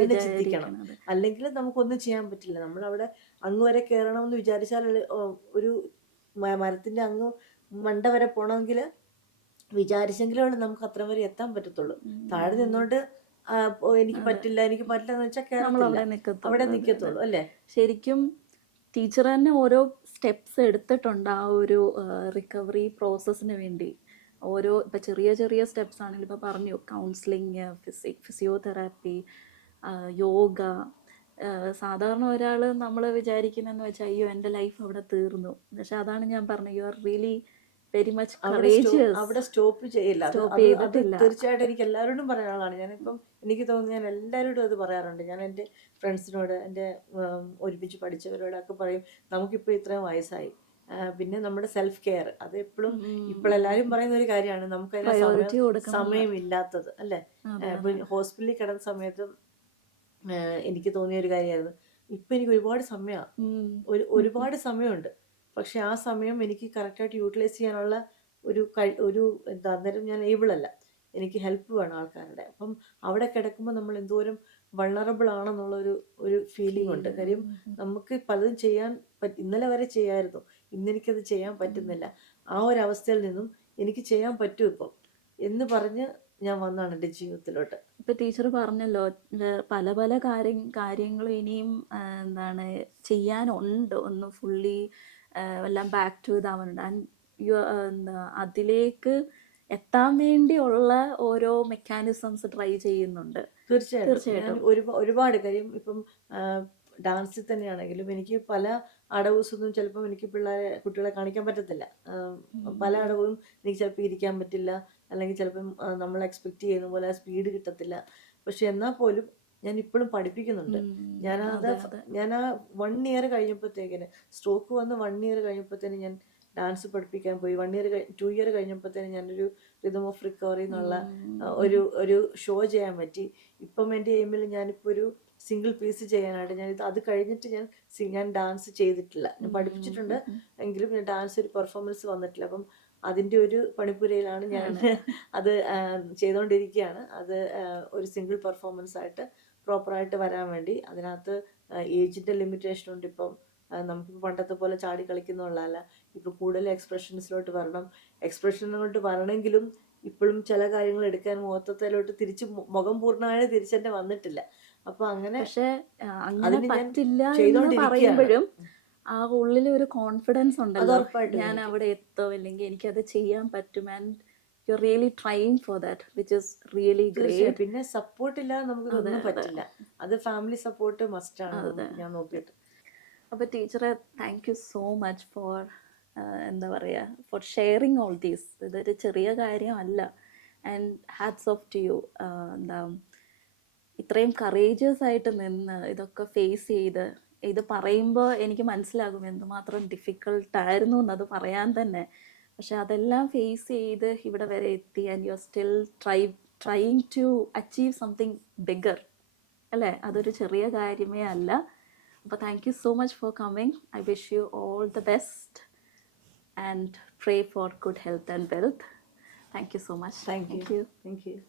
തന്നെ ചിന്തിക്കണം. അല്ലെങ്കിൽ നമുക്കൊന്നും ചെയ്യാൻ പറ്റില്ല. നമ്മളവിടെ അങ്ങ് വരെ കയറണമെന്ന് വിചാരിച്ചാൽ ഒരു മരത്തിന്റെ അങ്ങ് മണ്ട വരെ പോകണമെങ്കിൽ വിചാരിച്ചെങ്കിലാണ് നമുക്ക് അത്ര വരെ എത്താൻ പറ്റത്തുള്ളൂ. താഴെ നിന്നോണ്ട് എനിക്ക് പറ്റില്ല എന്ന് വെച്ചാൽ അവിടെ നിൽക്കത്തുള്ളൂ അല്ലേ. ശരിക്കും ടീച്ചർ തന്നെ ഓരോ സ്റ്റെപ്സ് എടുത്തിട്ടുണ്ട് ആ ഒരു റിക്കവറി പ്രോസസ്സിന് വേണ്ടി. ഇപ്പം ചെറിയ ചെറിയ സ്റ്റെപ്സ് ആണെങ്കിലും ഇപ്പം പറഞ്ഞു, കൗൺസിലിങ്, ഫിസിയോതെറാപ്പി, യോഗ. സാധാരണ ഒരാൾ നമ്മൾ വിചാരിക്കുന്നതെന്ന് വെച്ചാൽ അയ്യോ എൻ്റെ ലൈഫ് അവിടെ തീർന്നു. പക്ഷെ അതാണ് ഞാൻ പറഞ്ഞത്, you are really very much courageous. അവിടെ സ്റ്റോപ്പ് ചെയ്യില്ല. തീർച്ചയായിട്ടും എനിക്ക് എല്ലാവരോടും പറയാനുള്ളതാണ്. ഞാനിപ്പം എനിക്ക് തോന്നുന്നു ഞാൻ എല്ലാവരോടും അത് പറയാറുണ്ട്. ഞാൻ എൻ്റെ ഫ്രണ്ട്സിനോട്, എൻ്റെ ഒരുമിച്ച് പഠിച്ചവരോടൊക്കെ പറയും, നമുക്കിപ്പോൾ ഇത്രയും വയസ്സായി, പിന്നെ നമ്മുടെ സെൽഫ് കെയർ അത് എപ്പോഴും ഇപ്പോഴെല്ലാരും പറയുന്ന ഒരു കാര്യമാണ്. നമുക്ക് അതിന് സമയമില്ലാത്തത് അല്ലേ. ഹോസ്പിറ്റലിൽ കിടന്ന സമയത്തും എനിക്ക് തോന്നിയ ഒരു കാര്യമായിരുന്നു. ഇപ്പൊ എനിക്ക് ഒരുപാട് സമയമുണ്ട്, പക്ഷെ ആ സമയം എനിക്ക് കറക്റ്റായിട്ട് യൂട്ടിലൈസ് ചെയ്യാനുള്ള ഒരു എന്താ, അന്നേരം ഞാൻ ഏബിൾ അല്ല. എനിക്ക് ഹെൽപ്പ് വേണം ആൾക്കാരുടെ. അപ്പം അവിടെ കിടക്കുമ്പോൾ നമ്മൾ എന്തോരം വൾണറബിൾ ആണെന്നുള്ള ഒരു ഫീലിംഗ് ഉണ്ട്. കാര്യം നമുക്ക് പലതും ചെയ്യാൻ ഇന്നലെ വരെ ചെയ്യാമായിരുന്നു, ഇന്നെനിക്കത് ചെയ്യാൻ പറ്റുന്നില്ല. ആ ഒരു അവസ്ഥയിൽ നിന്നും എനിക്ക് ചെയ്യാൻ പറ്റും ഇപ്പം എന്ന് പറഞ്ഞ് ഞാൻ വന്നാണ് എൻ്റെ ജീവിതത്തിലോട്ട്. ഇപ്പൊ ടീച്ചർ പറഞ്ഞല്ലോ പല പല കാര്യങ്ങളും ഇനിയും എന്താണ് ചെയ്യാനുണ്ട്, ഒന്ന് ഫുള്ളി എല്ലാം ബാക്ക് ടു ഇതാവാനുണ്ട്. ആൻഡ് അതിലേക്ക് എത്താൻ വേണ്ടിയുള്ള ഓരോ മെക്കാനിസംസ് ട്രൈ ചെയ്യുന്നുണ്ട്. തീർച്ചയായിട്ടും ഒരുപാട് കാര്യം. ഇപ്പം ഡാൻസിൽ തന്നെയാണെങ്കിലും എനിക്ക് പല അടവ്സൊന്നും ചിലപ്പം എനിക്ക് കുട്ടികളെ കാണിക്കാൻ പറ്റത്തില്ല. പല അടവും എനിക്ക് ചിലപ്പോൾ ഇരിക്കാൻ പറ്റില്ല, അല്ലെങ്കിൽ ചിലപ്പം നമ്മൾ എക്സ്പെക്ട് ചെയ്യുന്ന പോലെ സ്പീഡ് കിട്ടത്തില്ല. പക്ഷെ എന്നാൽ പോലും ഞാൻ ഇപ്പോഴും പഠിപ്പിക്കുന്നുണ്ട്. ഞാൻ ആ 1 ഇയർ കഴിഞ്ഞപ്പോഴത്തേക്കിന്, സ്ട്രോക്ക് വന്ന് 1 ഇയർ കഴിഞ്ഞപ്പോഴത്തേന് ഞാൻ ഡാൻസ് പഠിപ്പിക്കാൻ പോയി. 2 ഇയർ കഴിഞ്ഞപ്പോഴത്തേന് ഞാനൊരു റിതം ഓഫ് റിക്കവറി എന്നുള്ള ഒരു ഷോ ചെയ്യാൻ പറ്റി. ഇപ്പം എൻ്റെ എയിമിൽ ഞാനിപ്പോൾ ഒരു സിംഗിൾ പീസ് ചെയ്യാനായിട്ട് അത് കഴിഞ്ഞിട്ട് ഞാൻ ഡാൻസ് ചെയ്തിട്ടില്ല. ഞാൻ പഠിപ്പിച്ചിട്ടുണ്ട്, എങ്കിലും ഞാൻ ഡാൻസ് ഒരു പെർഫോമൻസ് വന്നിട്ടില്ല. അപ്പം അതിൻ്റെ ഒരു പണിപ്പുരയിലാണ് ഞാൻ അത് ചെയ്തുകൊണ്ടിരിക്കുകയാണ്. അത് ഒരു സിംഗിൾ പെർഫോമൻസ് ആയിട്ട് പ്രോപ്പറായിട്ട് വരാൻ വേണ്ടി. അതിനകത്ത് ഏജിൻ്റെ ലിമിറ്റേഷൻ ഉണ്ട്. ഇപ്പം നമുക്കിപ്പോൾ പണ്ടത്തെ പോലെ ചാടി കളിക്കുന്നുള്ളതല്ല, ഇപ്പം കൂടുതൽ എക്സ്പ്രഷൻസിലോട്ട് വരണം. എക്സ്പ്രഷനിലോട്ട് വരണമെങ്കിലും ഇപ്പോഴും ചില കാര്യങ്ങൾ എടുക്കാൻ മൊത്തത്തിലോട്ട് തിരിച്ച് മുഖം പൂർണ്ണമായി തിരിച്ചെന്നെ വന്നിട്ടില്ല. അപ്പൊ അങ്ങനെ പക്ഷെ അങ്ങനെ അതിന് ഞാൻ പറ്റില്ല എന്ന് ചെയ്തോണ്ടിരിക്കുകയാണ്. പറയുമ്പോഴും ആ ഉള്ളിൽ ഒരു കോൺഫിഡൻസ് അത് ഉണ്ടല്ലോ, ഉറപ്പായിട്ടും ഞാൻ എനിക്ക് അവിടെ എത്തും അല്ലെങ്കിൽ എനിക്കത് ചെയ്യാൻ പറ്റും. And you really trying for that which is really തീർച്ചയായും. ഗ്രേറ്റ്. പിന്നെ സപ്പോർട്ട് ഇല്ലാതെ നമുക്കിതൊന്നും പറ്റില്ല. അത് ഫാമിലി സപ്പോർട്ട് മസ്റ്റാണ് ഞാൻ നോക്കിയിട്ട്. അപ്പോൾ ടീച്ചറെ thank you so much for എന്താ പറയുക, ഫോർ ഷെയറിങ് ഓൾ ദീസ്. ഇതൊരു ചെറിയ കാര്യമല്ല. And hats off to you. എന്താ ഇത്രയും കറേജിയസ് ആയിട്ട് നിന്ന് ഇതൊക്കെ ഫേസ് ചെയ്ത് ഇത് പറയുമ്പോൾ എനിക്ക് മനസ്സിലാകും എന്തുമാത്രം ഡിഫിക്കൾട്ടായിരുന്നു എന്നത് പറയാൻ തന്നെ. പക്ഷെ അതെല്ലാം ഫേസ് ചെയ്ത് ഇവിടെ വരെ എത്തി. And you are still trying to achieve something bigger അല്ലേ? അതൊരു ചെറിയ കാര്യമേ അല്ല. അപ്പോൾ thank you so much for coming. I wish you all the best and pray for good health and wealth. Thank you so much. Thank you. Thank you.